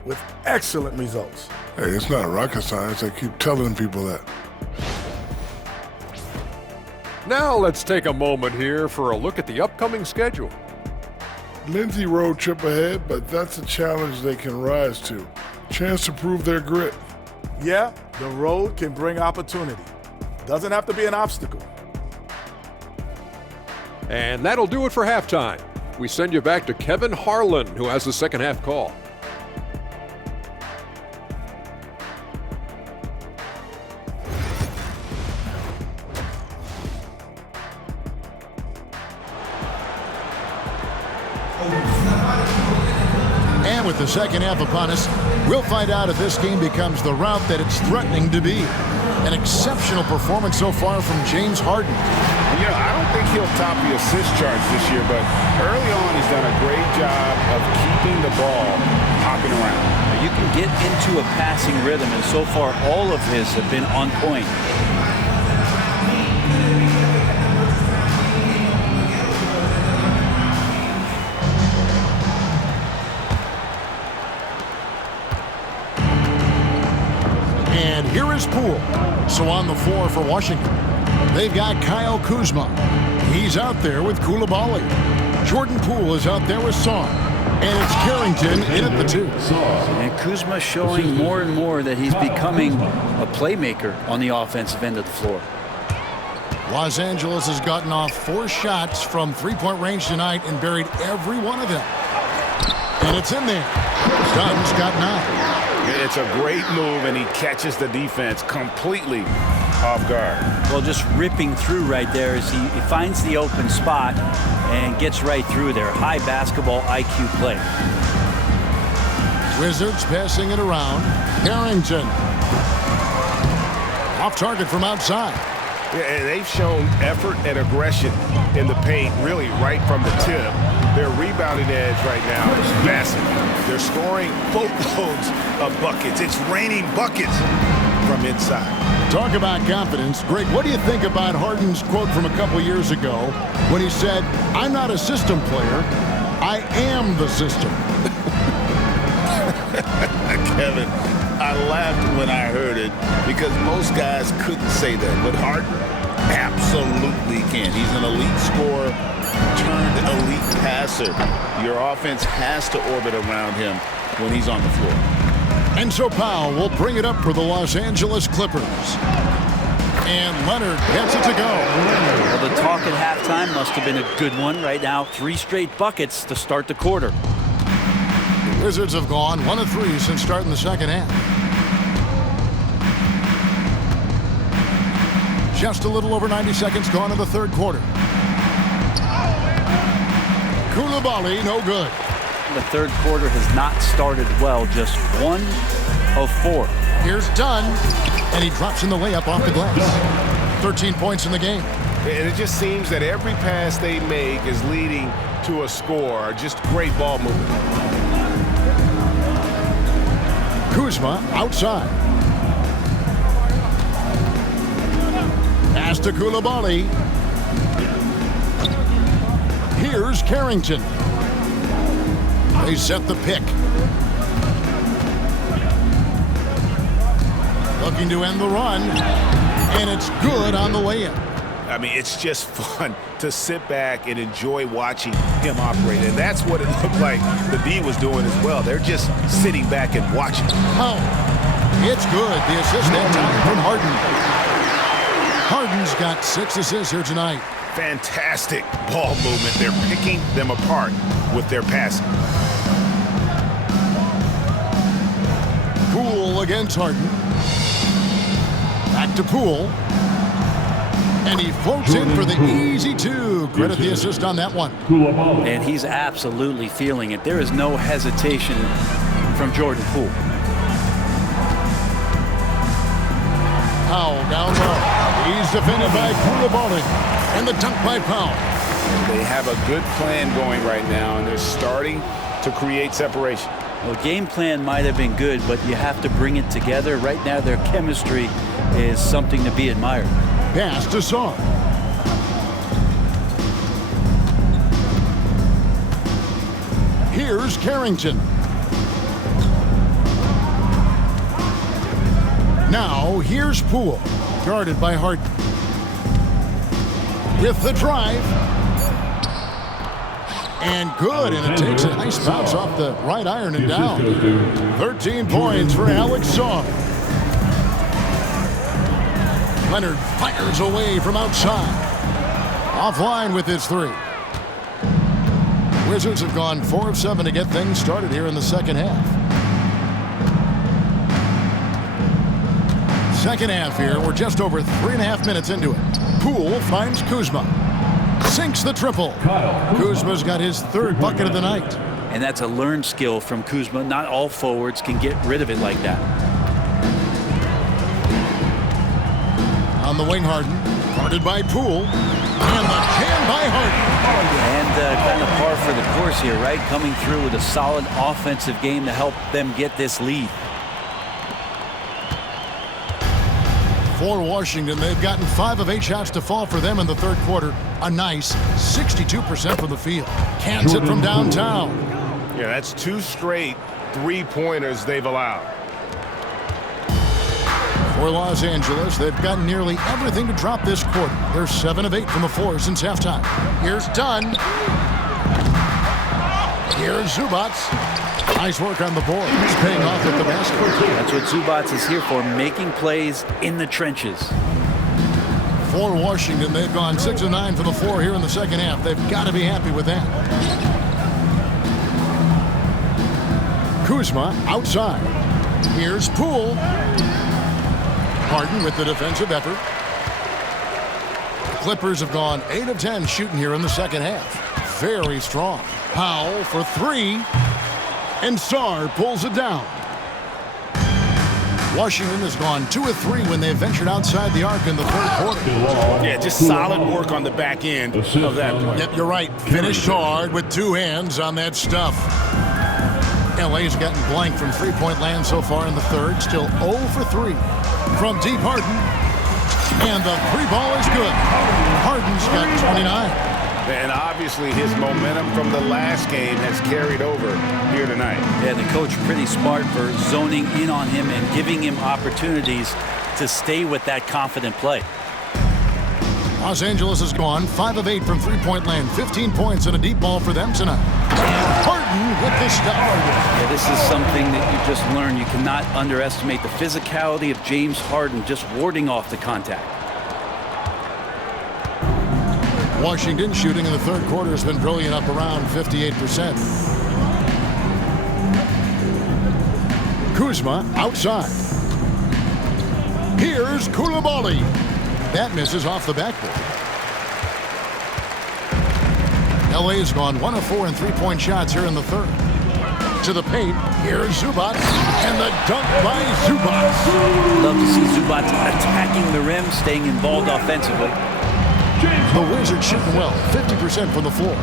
with excellent results. Hey, it's not rocket science. I keep telling people that. Now let's take a moment here for a look at the upcoming schedule. Lindsay road trip ahead, but that's a challenge they can rise to. Chance to prove their grit. Yeah, the road can bring opportunity. Doesn't have to be an obstacle. And that'll do it for halftime. We send you back to Kevin Harlan, who has the second half call. And with the second half upon us, we'll find out if this game becomes the route that it's threatening to be. An exceptional performance so far from James Harden. You know, I don't think he'll top the assist charge this year, but early on he's done a great job of keeping the ball hopping around. You can get into a passing rhythm, and so far all of his have been on point. And here is Poole. So on the floor for Washington, they've got Kyle Kuzma. He's out there with Coulibaly. Jordan Poole is out there with Song. And it's Carrington in at the 2. And Kuzma showing more and more that he's becoming a playmaker on the offensive end of the floor. Los Angeles has gotten off 4 shots from three-point range tonight and buried every one of them. And it's in there. Dunn's got 9. It's a great move, and he catches the defense completely off guard. Well, just ripping through right there as he finds the open spot and gets right through there. High basketball IQ play. Wizards passing it around. Carrington. Off target from outside. Yeah, they've shown effort and aggression in the paint, really right from the tip. Their rebounding edge right now is massive. They're scoring boatloads of buckets. It's raining buckets from inside. Talk about confidence. Greg, what do you think about Harden's quote from a couple years ago when he said, "I'm not a system player, I am the system"? Kevin, I laughed when I heard it because most guys couldn't say that, but Harden absolutely can. He's an elite scorer turned elite passer. Your offense has to orbit around him when he's on the floor. And so Powell will bring it up for the Los Angeles Clippers. And Leonard gets it to go. Well, the talk at halftime must have been a good one. Right now, 3 straight buckets to start the quarter. The Wizards have gone 1 of 3 since starting the second half. Just a little over 90 seconds gone in the third quarter. Coulibaly, no good. The third quarter has not started well, just 1 of 4. Here's Dunn, and he drops in the layup off the glass. 13 points in the game. And it just seems that every pass they make is leading to a score. Just great ball movement. Kuzma outside. Pass to Coulibaly. Here's Carrington. They set the pick. Looking to end the run. And it's good on the layup. I mean, it's just fun to sit back and enjoy watching him operate. And that's what it looked like the D was doing as well. They're just sitting back and watching. Oh, it's good. The assist that time from Harden. Harden's got 6 assists here tonight. Fantastic ball movement. They're picking them apart with their passing. Poole against Harden. Back to Poole. And he floats in for the easy two. Credit the assist on that one. And he's absolutely feeling it. There is no hesitation from Jordan Poole. Powell down low. He's defended by Poole. And the dunk by Powell. They have a good plan going right now, and they're starting to create separation. Well, game plan might have been good, but you have to bring it together. Right now, their chemistry is something to be admired. Pass to Sarr. Here's Carrington. Now, here's Poole, guarded by Harden. With the drive. And good, and it takes a nice bounce off the right iron and down. 13 points for Alex Sarr. Leonard fires away from outside. Offline with his three. Wizards have gone 4 of 7 to get things started here in the second half. Second half here, we're just over 3.5 minutes into it. Poole finds Kuzma. Sinks the triple. Kuzma's got his 3rd bucket of the night. And that's a learned skill from Kuzma. Not all forwards can get rid of it like that. On the wing, Harden. Guarded by Poole. And the jam by Harden. And kind of par for the course here, right? Coming through with a solid offensive game to help them get this lead. For Washington, they've gotten 5 of 8 shots to fall for them in the 3rd quarter. A nice 62% from the field. Can't hit from downtown. Yeah, that's 2 straight 3-pointers they've allowed. For Los Angeles, they've gotten nearly everything to drop this quarter. They're 7 of 8 from the floor since halftime. Here's Dunn. Here's Zubats. Nice work on the board. He's paying off at the basket. That's what Zubats is here for, making plays in the trenches. For Washington, they've gone 6 of 9 from the floor here in the second half. They've got to be happy with that. Kuzma outside. Here's Poole. Harden with the defensive effort. The Clippers have gone 8 of 10 shooting here in the second half. Very strong. Powell for 3. And Sarr pulls it down. Washington has gone 2 of 3 when they ventured outside the arc in the 3rd quarter. Yeah, just solid work on the back end of that play. Yep, you're right. Finished hard with 2 hands on that stuff. LA's gotten blank from 3-point land so far in the 3rd. Still 0 for 3 from deep Harden. And the 3 ball is good. Harden's got 29. And obviously his momentum from the last game has carried over here tonight. Yeah, the coach pretty smart for zoning in on him and giving him opportunities to stay with that confident play. Los Angeles has gone 5 of 8 from 3-point land. 15 points and a deep ball for them tonight. And Harden with the stuff. Yeah, this is something that you just learned. You cannot underestimate the physicality of James Harden just warding off the contact. Washington shooting in the 3rd quarter has been brilliant, up around 58%. Kuzma outside. Here's Koulibaly. That misses off the backboard. LA has gone 1 of 4 in 3-point shots here in the 3rd. To the paint, here's Zubats, and the dunk by Zubats. Love to see Zubats attacking the rim, staying involved offensively. The Wizards shooting well, 50% from the floor.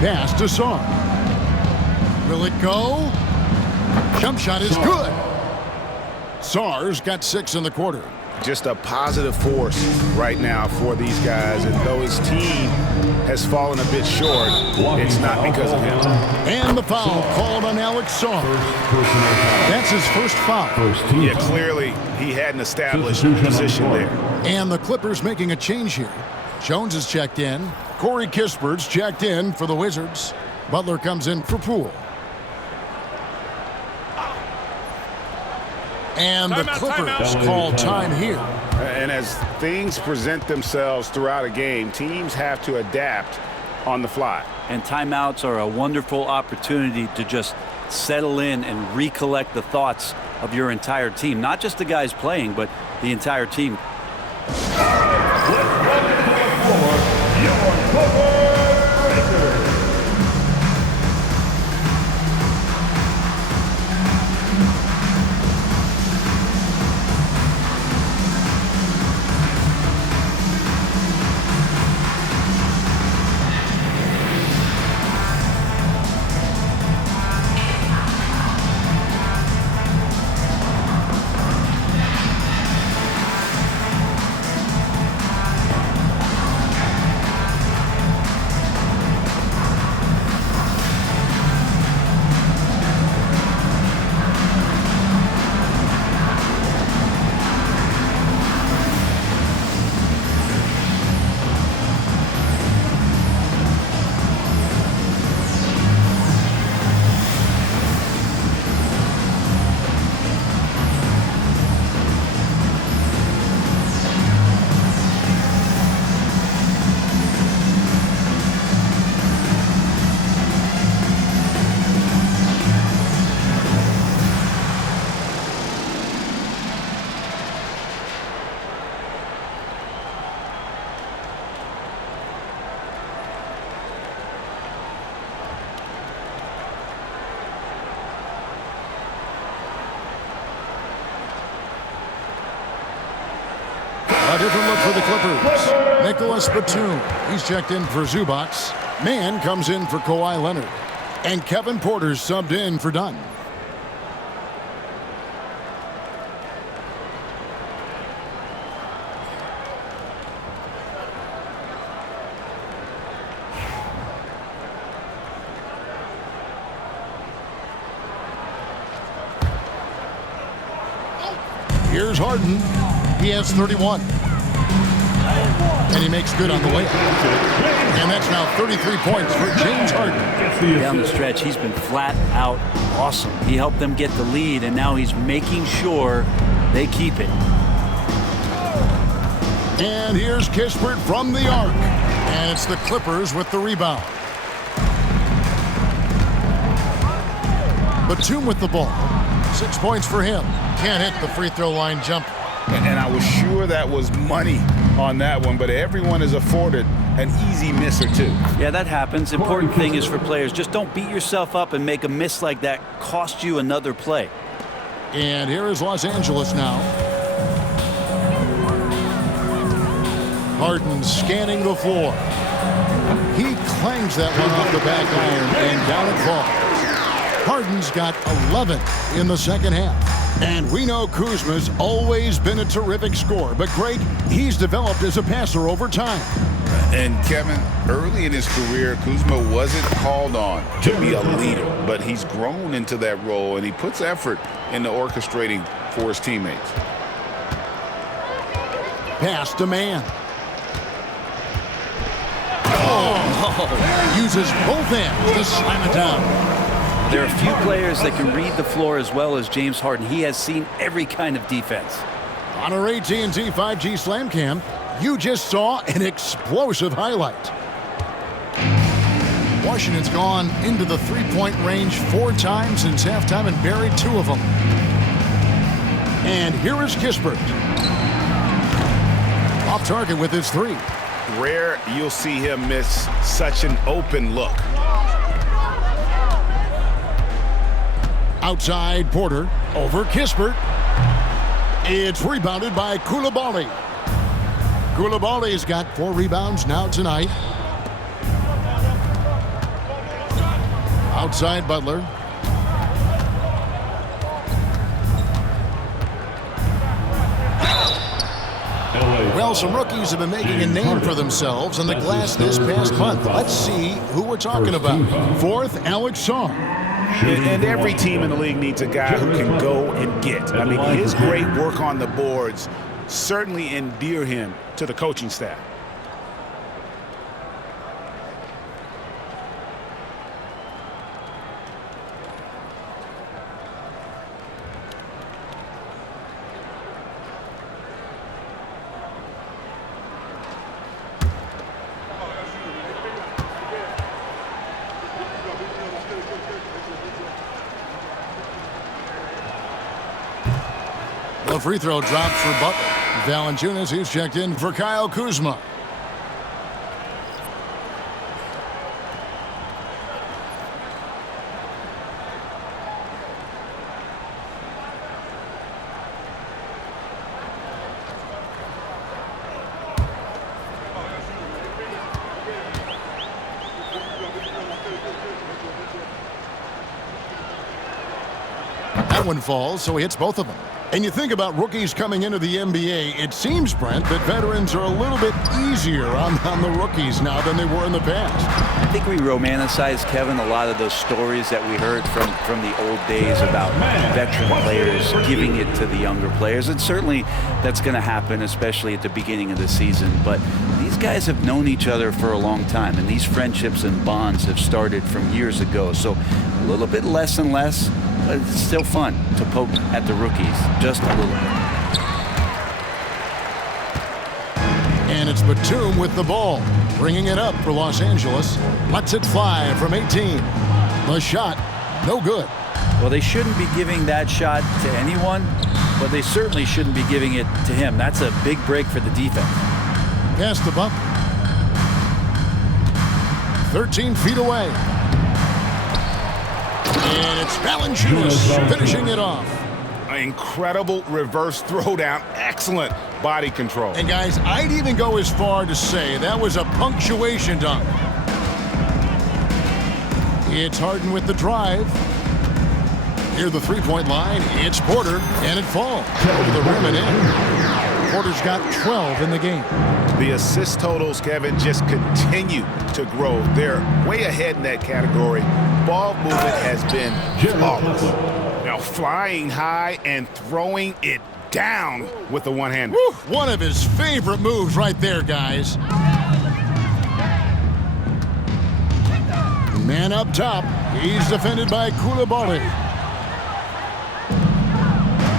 Pass to Sarr. Will it go? Jump shot is good. Sarr's got 6 in the quarter. Just a positive force right now for these guys. And though his team has fallen a bit short, it's not because of him. And the foul called on Alex Sarr. That's his first foul. Yeah, clearly he had an established position there. And the Clippers making a change here. Jones is checked in. Corey Kispert's checked in for the Wizards. Butler comes in for Poole. And the Clippers call time here. And as things present themselves throughout a game, teams have to adapt on the fly. And timeouts are a wonderful opportunity to just settle in and recollect the thoughts of your entire team. Not just the guys playing, but the entire team. Let's welcome to the floor, your Poole Breakers. A different look for the Clippers. Nicholas Batum. He's checked in for Zubac. Mann comes in for Kawhi Leonard. And Kevin Porter's subbed in for Dunn. Here's Harden. He has 31. And he makes good on the way. And that's now 33 points for James Harden. Down the stretch, he's been flat out awesome. He helped them get the lead, and now he's making sure they keep it. And here's Kispert from the arc. And it's the Clippers with the rebound. Batum with the ball. 6 points for him. Can't hit the free throw line jump. And I was sure that was money on that one, but everyone is afforded an easy miss or two. Yeah, that happens. Important thing is for players, just don't beat yourself up and make a miss like that cost you another play. And here is Los Angeles now. Harden scanning the floor. He clangs that one off the back iron and down it falls. Harden's got 11 in the second half. And we know Kuzma's always been a terrific scorer, but Greg, he's developed as a passer over time. And Kevin, early in his career, Kuzma wasn't called on to be a leader, but he's grown into that role, and he puts effort into orchestrating for his teammates. Pass to Mann. Uses both hands to slam it down. There are few players that can read the floor as well as James Harden. He has seen every kind of defense. On our AT&T 5G Slam Cam, you just saw an explosive highlight. Washington's gone into the three-point range 4 times since halftime and buried 2 of them. And here is Kispert. Off target with his 3. Rare you'll see him miss such an open look. Outside Porter, over Kispert. It's rebounded by Coulibaly. Coulibaly's got 4 rebounds now tonight. Outside Butler. Well, some rookies have been making a name for themselves on the glass this past month. Let's see who we're talking about. 4th, Alex Song. And every team in the league needs a guy who can go and get. I mean, his great work on the boards certainly endear him to the coaching staff. The free throw drops for Butler. Valanciunas, he's checked in for Kyle Kuzma. That one falls, so he hits both of them. And you think about rookies coming into the NBA, it seems, Brent, that veterans are a little bit easier on the rookies now than they were in the past. I think we romanticize, Kevin, a lot of those stories that we heard from the old days about veteran players giving it to the younger players. And certainly that's going to happen, especially at the beginning of the season. But these guys have known each other for a long time, and these friendships and bonds have started from years ago. So a little bit less and less. But it's still fun to poke at the rookies, just a little bit. And it's Batum with the ball, bringing it up for Los Angeles. Lets it fly from 18. The shot, no good. Well, they shouldn't be giving that shot to anyone, but they certainly shouldn't be giving it to him. That's a big break for the defense. Pass the Buck. 13 feet away. And it's Valanciunas finishing it off. An incredible reverse throwdown. Excellent body control. And guys, I'd even go as far to say that was a punctuation dunk. It's Harden with the drive. Near the three-point line, it's Porter, and it falls over the rim and in. Porter's got 12 in the game. The assist totals, Kevin, just continue to grow. They're way ahead in that category. Ball movement has been flawless. Now flying high and throwing it down with the one-hander. One of his favorite moves right there, guys. Man up top. He's defended by Koulibaly.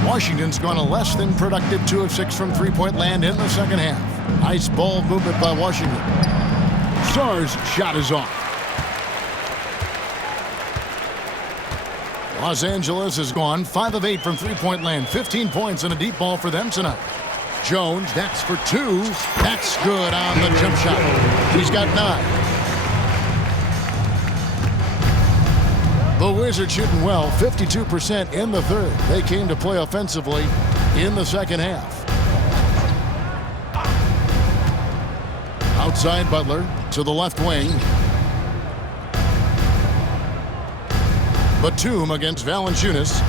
Washington's gone a less than productive 2 of 6 from three-point land in the second half. Nice ball movement by Washington. Sarr's shot is off. Los Angeles has gone 5 of 8 from three-point land. 15 points and a deep ball for them tonight. Jones, that's for 2. That's good on the jump shot. He's got 9. The Wizards shooting well, 52% in the third. They came to play offensively in the second half. Outside Butler to the left wing. Batum against Valanciunas.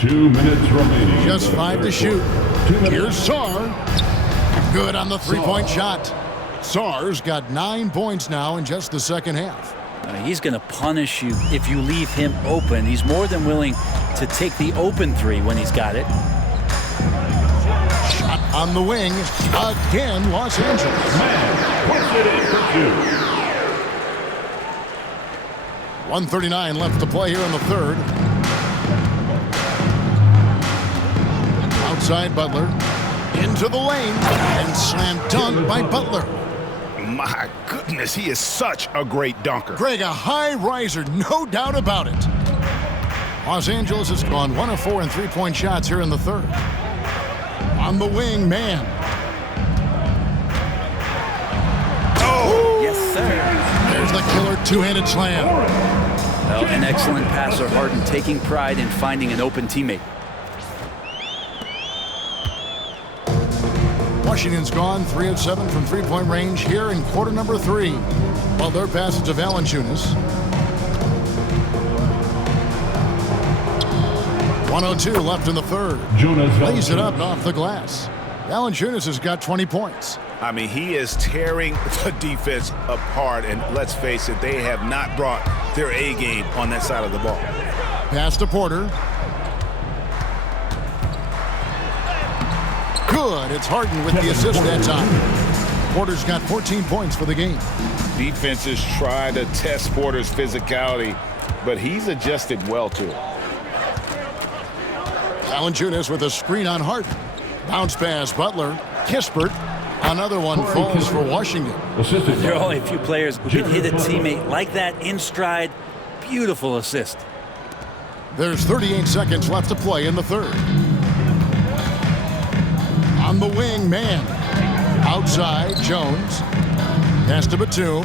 2 minutes remaining. Just 5 to shoot. Here's Sarr. Good on the three-point shot. Sarr's got 9 points now in just the second half. He's going to punish you if you leave him open. He's more than willing to take the open three when he's got it. Shot on the wing. Again, Los Angeles. Puts it in for 2. 1:39 left to play here in the third. Outside Butler. Into the lane. And slam dunk by Butler. My goodness, he is such a great dunker. Greg, a high riser, no doubt about it. Los Angeles has gone 1 of 4 in three-point shots here in the third. On the wing, man. Oh, yes, sir. There's the killer two-handed slam. Well, an excellent passer, Harden, taking pride in finding an open teammate. Washington's gone 3 of 7 from three-point range here in quarter number 3. While their pass to Valanciunas. 1:02 left in the third. Lays it up and off the glass. Valanciunas has got 20 points. I mean, he is tearing the defense apart, and let's face it, they have not brought their A game on that side of the ball. Pass to Porter. Good. It's Harden with the assist that time. Porter's got 14 points for the game. Defenses try to test Porter's physicality, but he's adjusted well to it. Valanciunas with a screen on Harden. Bounce pass, Butler. Kispert. Another one falls for Washington. There are only a few players who can hit a teammate like that in stride. Beautiful assist. There's 38 seconds left to play in the third. On the wing, man. Outside, Jones. Pass to Batum.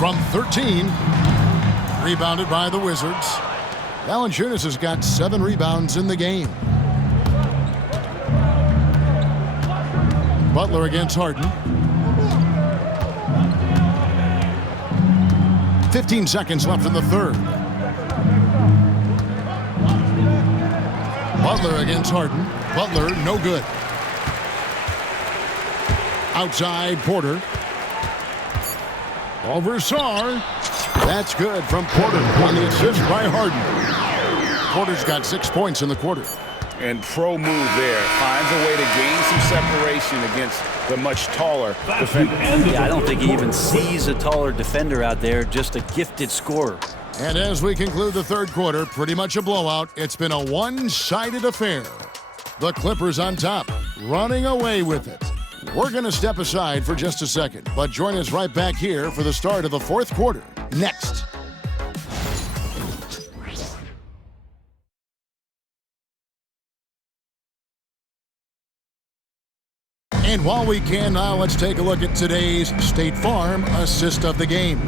From 13. Rebounded by the Wizards. Valanciunas has got 7 rebounds in the game. Butler against Harden. 15 seconds left in the third. Butler against Harden. Butler, no good. Outside, Porter. Over Sarr. That's good from Porter on the assist by Harden. Porter's got 6 points in the quarter. And pro move there. Finds a way to gain some separation against the much taller defender. Yeah, I don't think he even sees a taller defender out there, just a gifted scorer. And as we conclude the third quarter, pretty much a blowout. It's been a one-sided affair. The Clippers on top, running away with it. We're going to step aside for just a second, but join us right back here for the start of the fourth quarter. Next. And while we can now, let's take a look at today's State Farm assist of the game.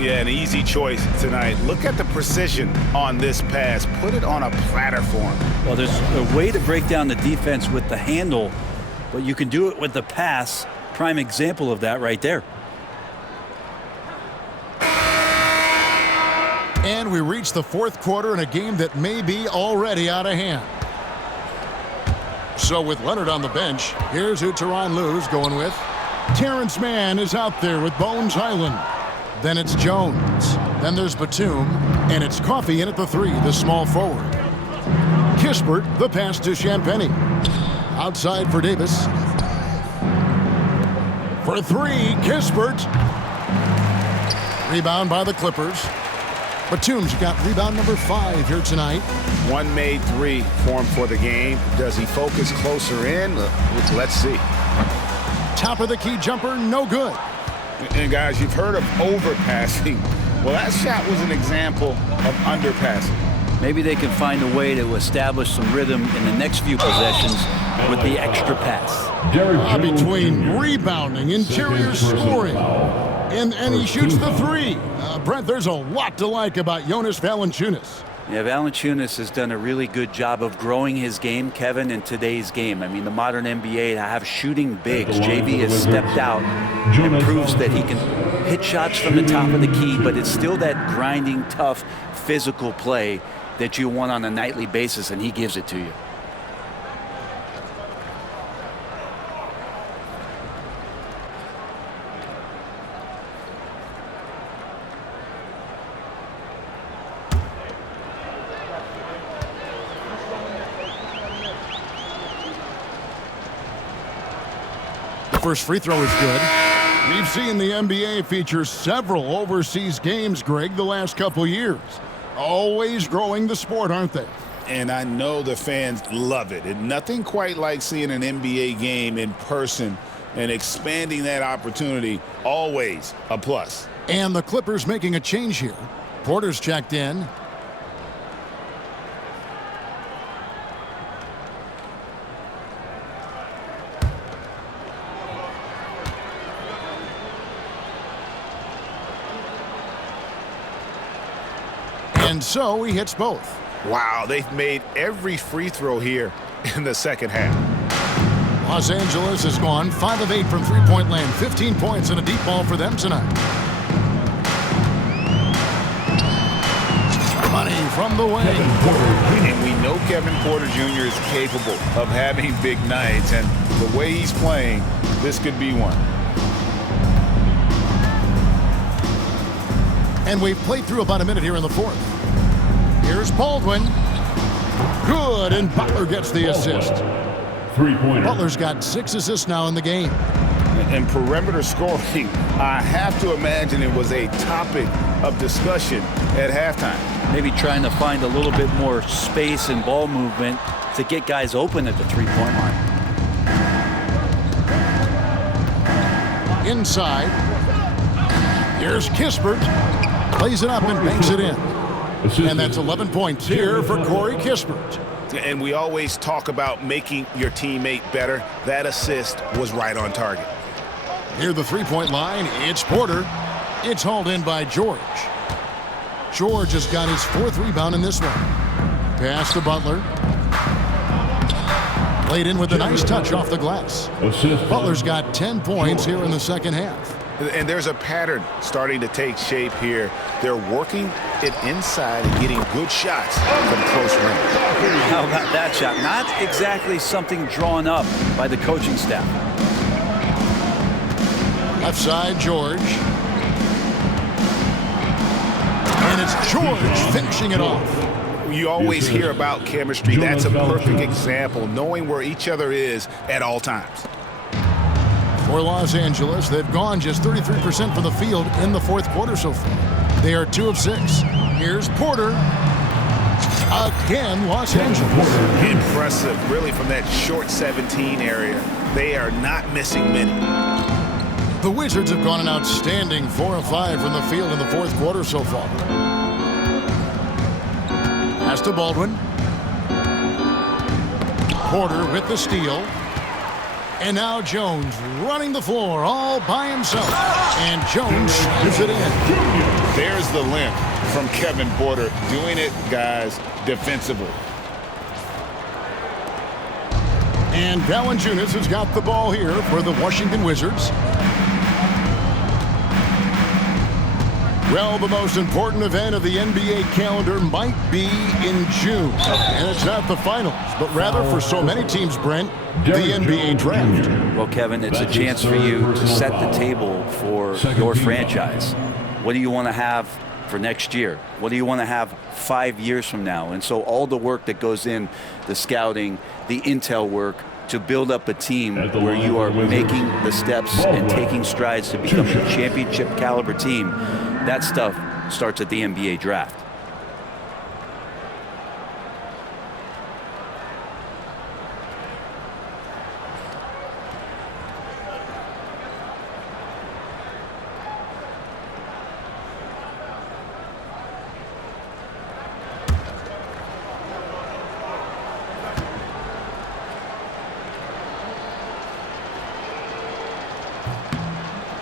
Yeah, an easy choice tonight. Look at the precision on this pass. Put it on a platter for him. Well, there's a way to break down the defense with the handle, but you can do it with the pass. Prime example of that right there. And we reach the fourth quarter in a game that may be already out of hand. So with Leonard on the bench, here's who Tyronn Lue's going with. Terrence Mann is out there with Bones Highland. Then it's Jones. Then there's Batum. And it's Coffey in at the 3, the small forward. Kispert, the pass to Champagnie. Outside for Davis. For 3, Kispert. Rebound by the Clippers. Batum's got rebound number 5 here tonight. One made 3 for him for the game. Does he focus closer in? Let's see. Top of the key jumper, no good. And guys, you've heard of overpassing. Well, that shot was an example of underpassing. Maybe they can find a way to establish some rhythm in the next few possessions with the extra pass. Between rebounding, interior scoring, and he shoots the 3. Brent, there's a lot to like about Jonas Valanciunas. Yeah, Valanciunas has done a really good job of growing his game, Kevin, in today's game. I mean, the modern NBA have shooting bigs. JV has stepped out and proves that he can hit shots from the top of the key, but it's still that grinding, tough, physical play that you want on a nightly basis, and he gives it to you. First free throw is good. We've seen the NBA feature several overseas games, Greg, the last couple years. Always growing the sport, aren't they? And I know the fans love it. And nothing quite like seeing an NBA game in person and expanding that opportunity. Always a plus. And the Clippers making a change here. Porter's checked in. And so he hits both. Wow, they've made every free throw here in the second half. Los Angeles has gone 5 of 8 from three-point land. 15 points and a deep ball for them tonight. Money from the wing. And we know Kevin Porter Jr. is capable of having big nights. And the way he's playing, this could be one. And we've played through about a minute here in the fourth. Here's Baldwin. Good, and Butler gets the assist. Three-pointer. Butler's got 6 assists now in the game. And perimeter scoring, I have to imagine it was a topic of discussion at halftime. Maybe trying to find a little bit more space and ball movement to get guys open at the three-point line. Inside. Here's Kispert. Plays it up and banks it in. And that's 11 points here for Corey Kispert. And we always talk about making your teammate better. That assist was right on target. Near the three-point line, it's Porter. It's hauled in by George. George has got his 4th rebound in this one. Pass to Butler. Played in with a nice touch off the glass. Butler's got 10 points here in the second half. And there's a pattern starting to take shape here. They're working it inside and getting good shots from close range. How about that shot? Not exactly something drawn up by the coaching staff. Left side, George. And it's George finishing it off. You always hear about chemistry. That's a perfect example, knowing where each other is at all times. For Los Angeles, they've gone just 33% from the field in the 4th quarter so far. They are 2 of 6. Here's Porter. Again, Los Angeles. Impressive, really, from that short 17 area. They are not missing many. The Wizards have gone an outstanding 4 of 5 from the field in the 4th quarter so far. Pass to Baldwin. Porter with the steal. And now Jones running the floor all by himself. And Jones slams it in. There's the length from Kevin Porter. Doing it, guys, defensively. And Valanciunas has got the ball here for the Washington Wizards. Well, the most important event of the NBA calendar might be in June. And it's not the finals, but rather for so many teams, Brent, the NBA draft. Well, Kevin, it's a chance for you to set the table for your franchise. What do you want to have for next year? What do you want to have 5 years from now? And so all the work that goes in, the scouting, the intel work, to build up a team where you are making the steps and taking strides to become a championship caliber team, that stuff starts at the NBA draft.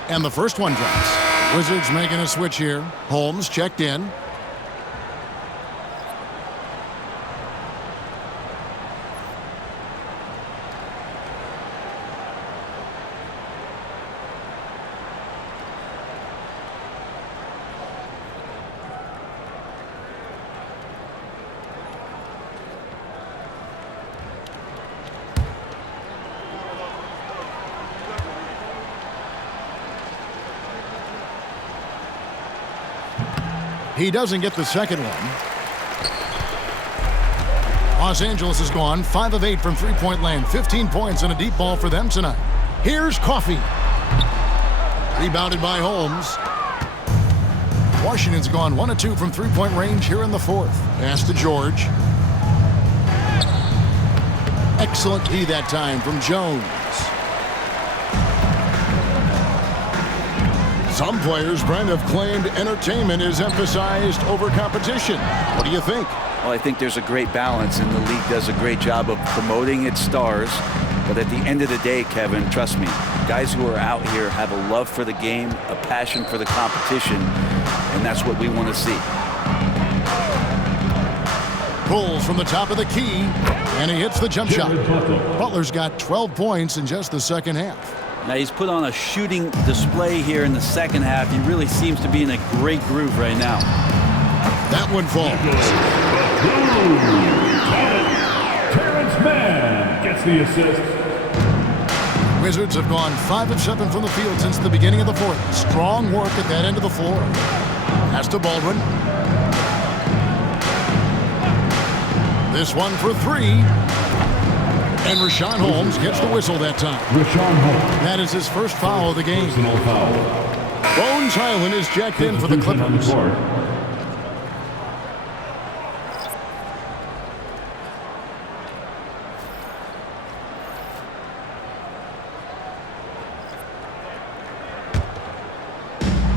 And the first one drops. Wizards making a switch here. Holmes checked in. He doesn't get the second one. Los Angeles has gone 5 of 8 from three-point land. 15 points and a deep ball for them tonight. Here's Coffey. Rebounded by Holmes. Washington's gone 1 of 2 from three-point range here in the 4th. Pass to George. Excellent D that time from Jones. Some players, Brent, have claimed entertainment is emphasized over competition. What do you think? Well, I think there's a great balance, and the league does a great job of promoting its stars. But at the end of the day, Kevin, trust me, guys who are out here have a love for the game, a passion for the competition, and that's what we want to see. Pulls from the top of the key, and he hits the jump shot. Butler's got 12 points in just the second half. Now he's put on a shooting display here in the second half. He really seems to be in a great groove right now. That one falls. Terrence Mann gets the assist. Wizards have gone 5 of 7 from the field since the beginning of the 4th. Strong work at that end of the floor. Pass to Baldwin. This one for 3. And Rashawn Holmes gets the whistle that time. Rashawn Holmes. That is his first foul of the game. Personal foul. Bones Highland is jacked in for the Clippers.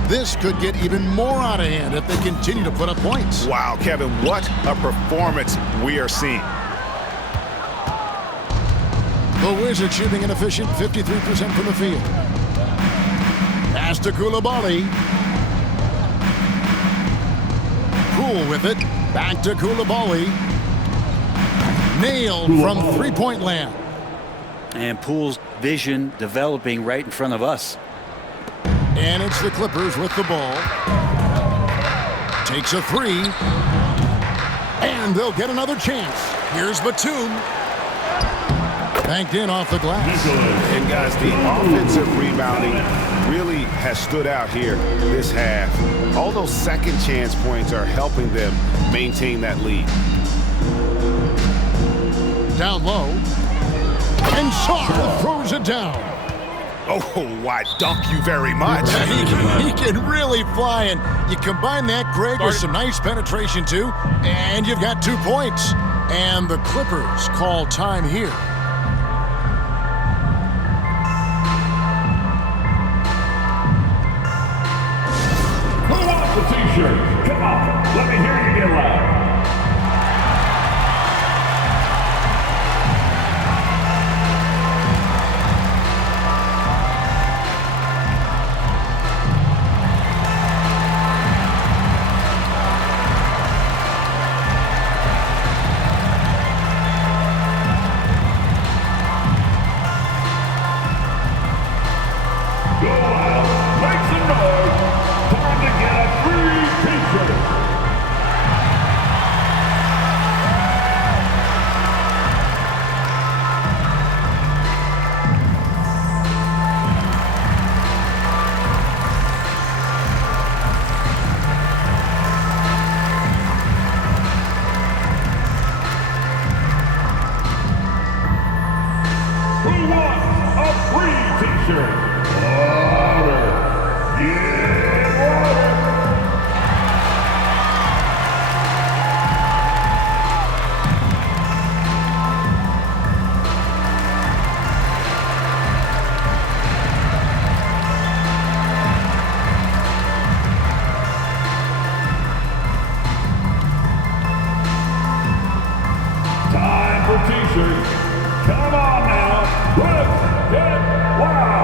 This could get even more out of hand if they continue to put up points. Wow, Kevin, what a performance we are seeing. The Wizards shooting an efficient 53% from the field. Pass to Coulibaly. Poole with it. Back to Coulibaly. Nailed from three-point land. And Poole's vision developing right in front of us. And it's the Clippers with the ball. Takes a three. And they'll get another chance. Here's Batum. Banked in off the glass. And guys, the offensive rebounding really has stood out here this half. All those second chance points are helping them maintain that lead. Down low. And Shaw throws it down. Oh, why dunk you very much. He can really fly, and you combine that, Greg, with some nice penetration, too, and you've got 2 points. And the Clippers call time here. Who wants the T-shirt? Come on, let me hear you get loud. Come on now, let's get wild!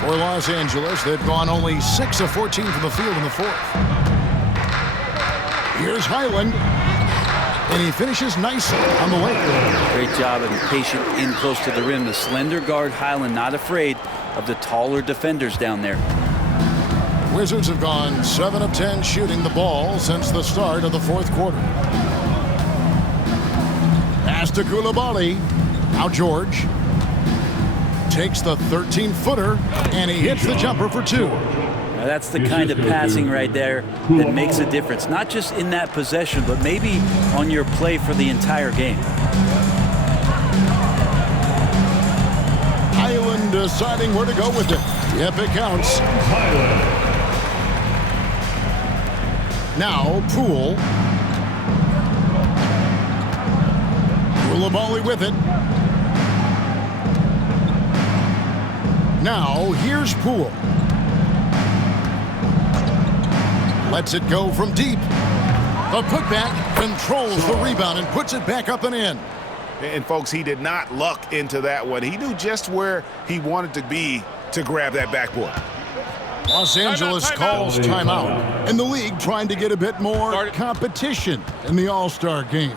For Los Angeles, they've gone only 6 of 14 from the field in the fourth. Here's Highland, and he finishes nicely on the way. Great job and patient in close to the rim. The slender guard Highland not afraid of the taller defenders down there. Wizards have gone 7 of 10 shooting the ball since the start of the fourth quarter. Pass to Coulibaly. Now George takes the 13-footer, and he hits the jumper for 2. Now that's the kind of passing right there that makes a difference, not just in that possession, but maybe on your play for the entire game. Highland deciding where to go with it. Yep, it counts. Now Poole. Coulibaly with it. Now, here's Poole. Lets it go from deep. The putback controls the rebound and puts it back up and in. And, folks, he did not luck into that one. He knew just where he wanted to be to grab that backboard. Los Angeles calls timeout, and the league trying to get a bit more competition in the All-Star game.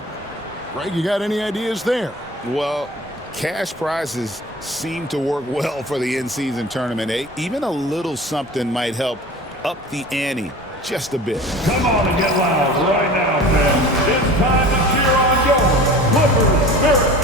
Greg, you got any ideas there? Well, cash prizes seem to work well for the in-season tournament. Even a little something might help up the ante just a bit. Come on and get loud right now, fans. It's time to cheer on your Clippers spirit.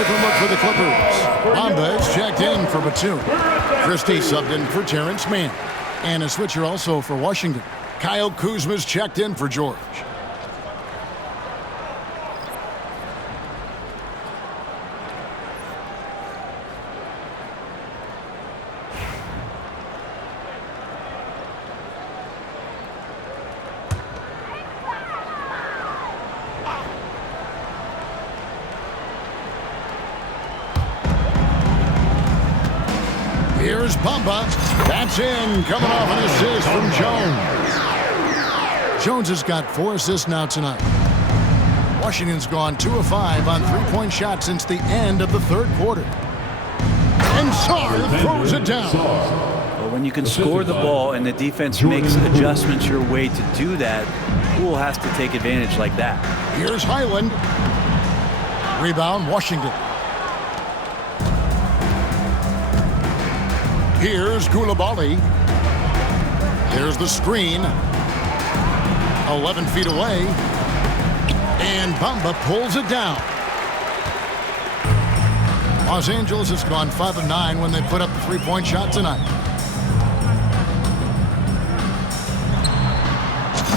different look for the Clippers. Bamba is checked in for Batum. Christie subbed in for Terrence Mann. And a switcher also for Washington. Kyle Kuzma's checked in for George. Here's Bamba. That's in. Coming off an assist from Jones. Jones has got 4 assists now tonight. Washington's gone 2 of 5 on three-point shots since the end of the third quarter. And Sarr throws it down. Well, when you can score the ball and the defense makes adjustments your way to do that, Poole has to take advantage like that. Here's Highland. Rebound, Washington. Here's Koulibaly. There's the screen. 11 feet away. And Bamba pulls it down. Los Angeles has gone 5 of 9 when they put up the three-point shot tonight.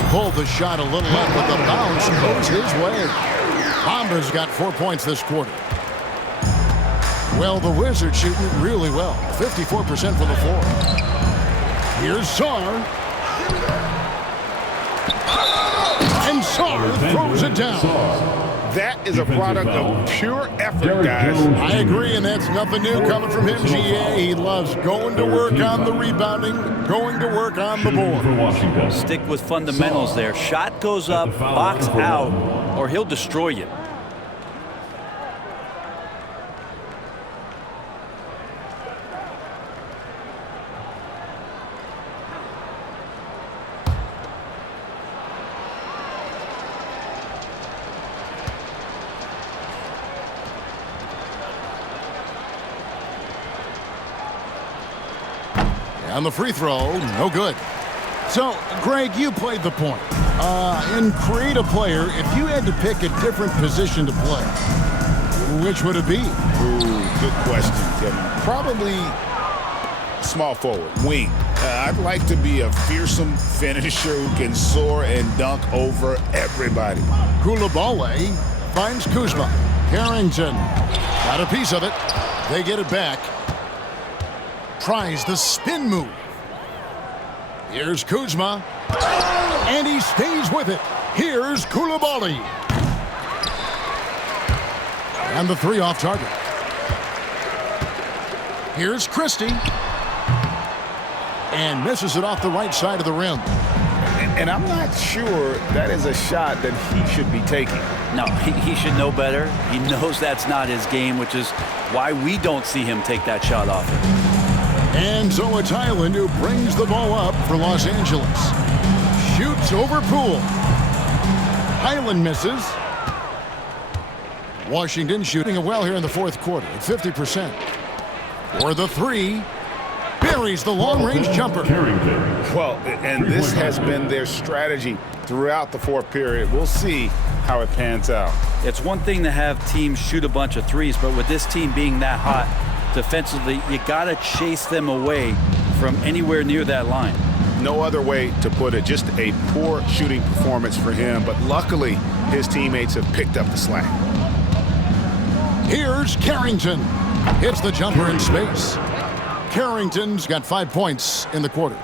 Pulled the shot a little up, but the bounce goes his way. Bamba's got 4 points this quarter. Well, the Wizards shooting it really well. 54% from the floor. Here's Sarr. And Sarr throws it down. That is a product of pure effort, guys. I agree, and that's nothing new coming from him, GA. He loves going to work on the rebounding, going to work on the board. Stick with fundamentals there. Shot goes up, box out, or he'll destroy you. On the free throw, no good. So, Greg, you played the point. In create a player, if you had to pick a different position to play, which would it be? Ooh, good question, Kevin. Probably small forward, wing. I'd like to be a fearsome finisher who can soar and dunk over everybody. Koulibaly finds Kuzma. Carrington got a piece of it. They get it back. Tries the spin move. Here's Kuzma. And he stays with it. Here's Koulibaly. And the 3 off target. Here's Christie. And misses it off the right side of the rim. And I'm not sure that is a shot that he should be taking. No, he should know better. He knows that's not his game, which is why we don't see him take that shot off it. And so it's Highland who brings the ball up for Los Angeles. Shoots over Poole. Highland misses. Washington shooting it well here in the fourth quarter at 50%. For the 3. Buries the long-range jumper. Well, and this has been their strategy throughout the fourth period. We'll see how it pans out. It's one thing to have teams shoot a bunch of threes, but with this team being that hot defensively, you got to chase them away from anywhere near that line. No other way to put it. Just a poor shooting performance for him, but luckily his teammates have picked up the slack. Here's Carrington. Hits the jumper in space. Carrington's got 5 points in the quarter.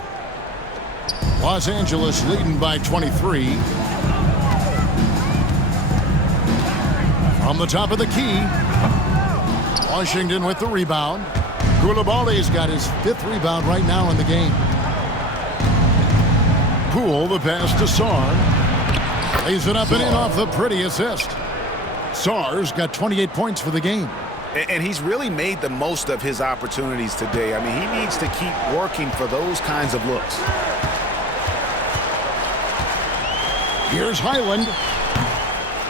Los Angeles leading by 23. From the top of the key, Washington with the rebound. Koulibaly's got his 5th rebound right now in the game. Poole, the pass to Sarr. Lays it up and in off the pretty assist. Sarr's got 28 points for the game. And he's really made the most of his opportunities today. I mean, he needs to keep working for those kinds of looks. Here's Highland.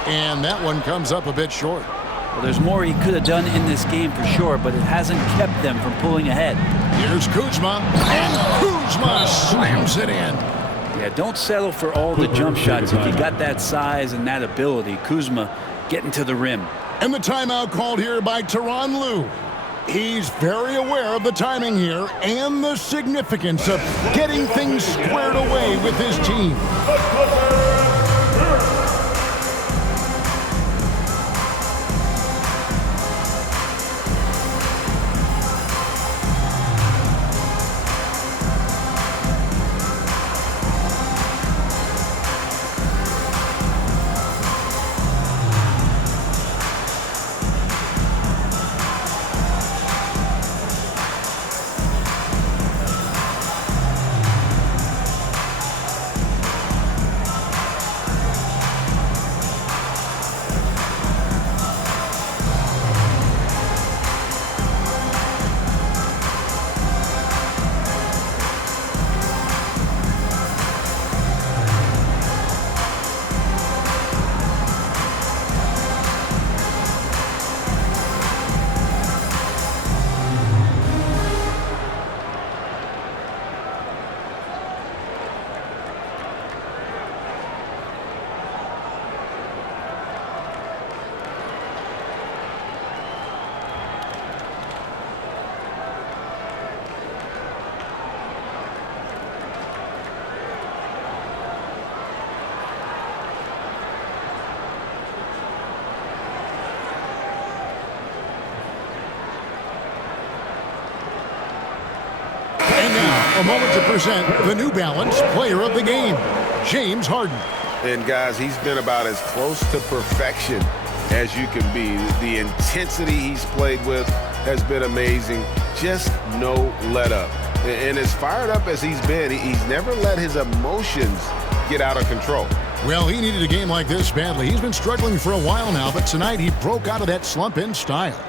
And that one comes up a bit short. Well, there's more he could have done in this game for sure, but it hasn't kept them from pulling ahead. Here's Kuzma. And Kuzma slams it in. Yeah, don't settle for all the jump shots. If you got that size and that ability, Kuzma getting to the rim. And the timeout called here by Tyronn Lue. He's very aware of the timing here and the significance of getting things squared away with his team. A moment to present the New Balance Player of the Game, James Harden. And guys, he's been about as close to perfection as you can be. The intensity he's played with has been amazing. Just no let up. And as fired up as he's been, he's never let his emotions get out of control. Well, he needed a game like this badly. He's been struggling for a while now, but tonight he broke out of that slump in style.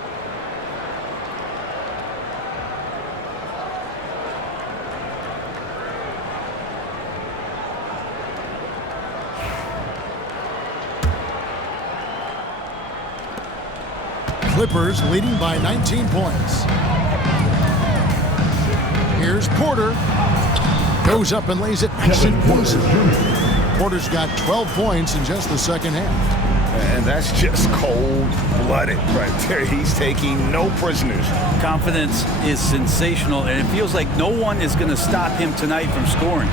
Clippers leading by 19 points. Here's Porter. Goes up and lays it nice and easy. Porter's got 12 points in just the second half. And that's just cold-blooded right there. He's taking no prisoners. Confidence is sensational, and it feels like no one is going to stop him tonight from scoring.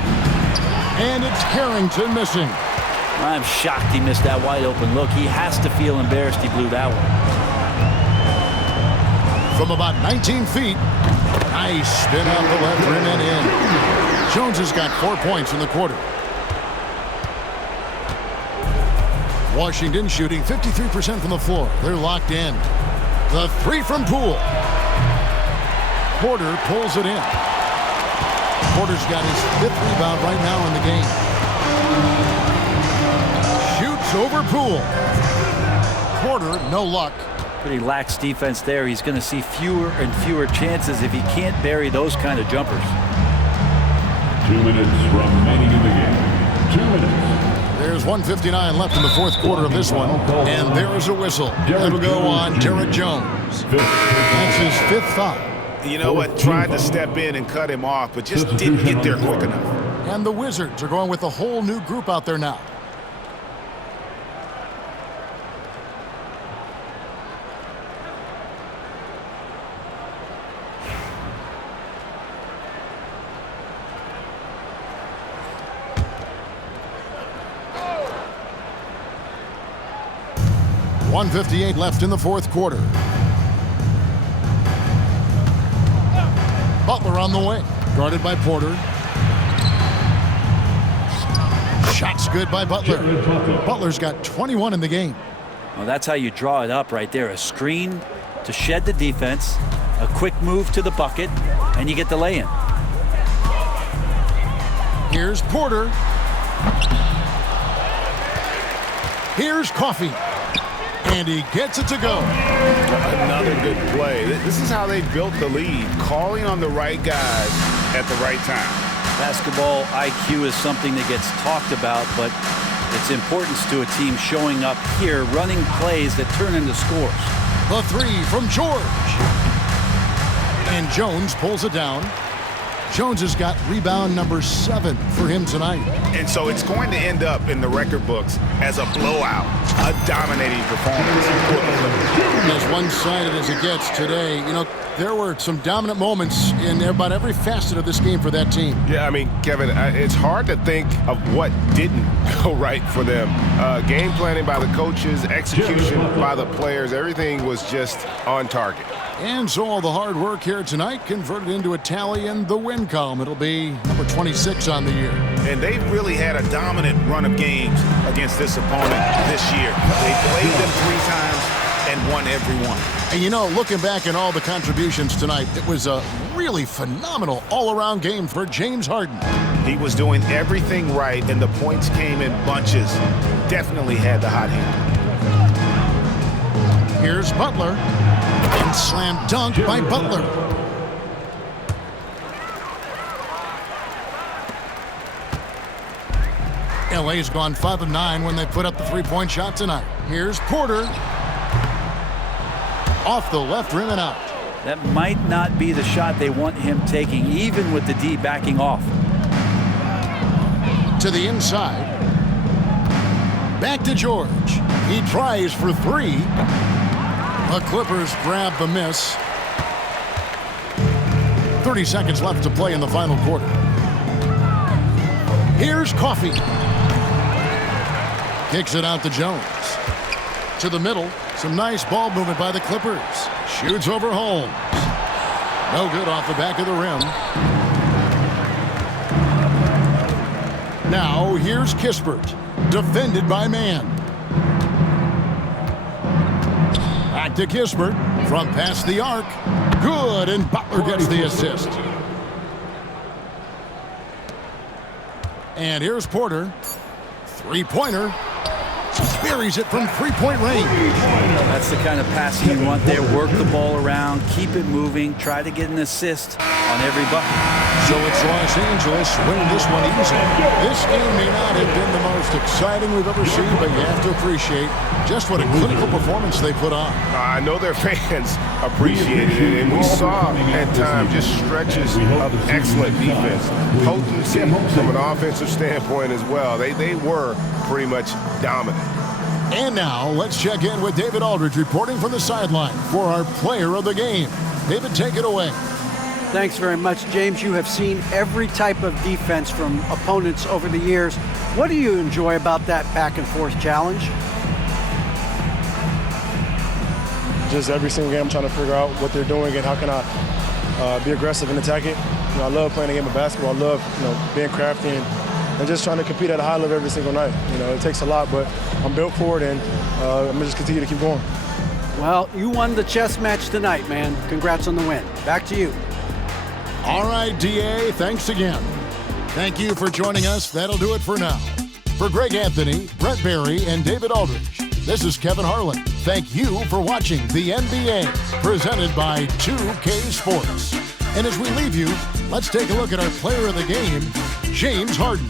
And it's Harrington missing. I'm shocked he missed that wide-open look. He has to feel embarrassed he blew that one. From about 19 feet, nice spin out the left rim and in. Jones has got 4 points in the quarter. Washington shooting 53% from the floor. They're locked in. The three from Poole. Porter pulls it in. Porter's got his 5th rebound right now in the game. Shoots over Poole. Porter, no luck. Pretty lax defense there. He's going to see fewer and fewer chances if he can't bury those kind of jumpers. 2 minutes remaining in the game. 2 minutes. There's 1:59 left in the fourth quarter of this one, and there is a whistle. That'll go on Derek Jones. That's his 5th foul. You know what? Tried to step in and cut him off, but just didn't get there quick enough. And the Wizards are going with a whole new group out there now. .158 left in the fourth quarter. Butler on the way, guarded by Porter. Shots good by Butler. Butler's got 21 in the game. Well, that's how you draw it up right there. A screen to shed the defense, a quick move to the bucket, and you get the lay-in. Here's Porter. Here's Coffey. And he gets it to go. Another good play. This is how they built the lead, calling on the right guys at the right time. Basketball IQ is something that gets talked about, but its importance to a team showing up here, running plays that turn into scores. The three from George. And Jones pulls it down. Jones has got rebound number 7 for him tonight. And so it's going to end up in the record books as a blowout, a dominating performance. As one-sided as it gets today, you know, there were some dominant moments in about every facet of this game for that team. Yeah, I mean, Kevin, it's hard to think of what didn't go right for them. Game planning by the coaches, execution by the players, everything was just on target. And so all the hard work here tonight converted into a tally in the win column. It'll be number 26 on the year. And they've really had a dominant run of games against this opponent this year. They played them 3 times and won every one. And you know, looking back at all the contributions tonight, it was a really phenomenal all-around game for James Harden. He was doing everything right, and the points came in bunches. Definitely had the hot hand. Here's Butler. And slam dunk by Butler. LA's gone 5 of 9 when they put up the 3-point shot tonight. Here's Porter. Off the left rim and out. That might not be the shot they want him taking, even with the D backing off. To the inside. Back to George. He tries for 3. The Clippers grab the miss. 30 seconds left to play in the final quarter. Here's Coffey. Kicks it out to Jones. To the middle. Some nice ball movement by the Clippers. Shoots over Holmes. No good off the back of the rim. Now here's Kispert. Defended by Mann. Back to Kispert from past the arc. Good, and Butler gets the assist. And here's Porter. 3-pointer. Buries it from 3-point range. That's the kind of passing you want there. Work the ball around, keep it moving, try to get an assist on every bucket. So it's Los Angeles winning this one easily. This game may not have been the most exciting we've ever seen, but you have to appreciate just what a clinical performance they put on. I know their fans appreciated it, and we saw at times just stretches of excellent defense. Potency from an offensive standpoint as well. They were pretty much dominant. And now let's check in with David Aldridge reporting from the sideline for our player of the game. David, take it away. Thanks very much, James. You have seen every type of defense from opponents over the years. What do you enjoy about that back-and-forth challenge? Just every single game I'm trying to figure out what they're doing and how can I be aggressive and attack it. You know, I love playing a game of basketball. I love, being crafty and just trying to compete at a high level every single night. You know, it takes a lot, but I'm built for it, and I'm going to just continue to keep going. Well, you won the chess match tonight, man. Congrats on the win. Back to you. All right, DA, thanks again. Thank you for joining us. That'll do it for now. For Greg Anthony, Brett Barry, and David Aldridge, this is Kevin Harlan. Thank you for watching the NBA, presented by 2K Sports. And as we leave you, let's take a look at our player of the game, James Harden.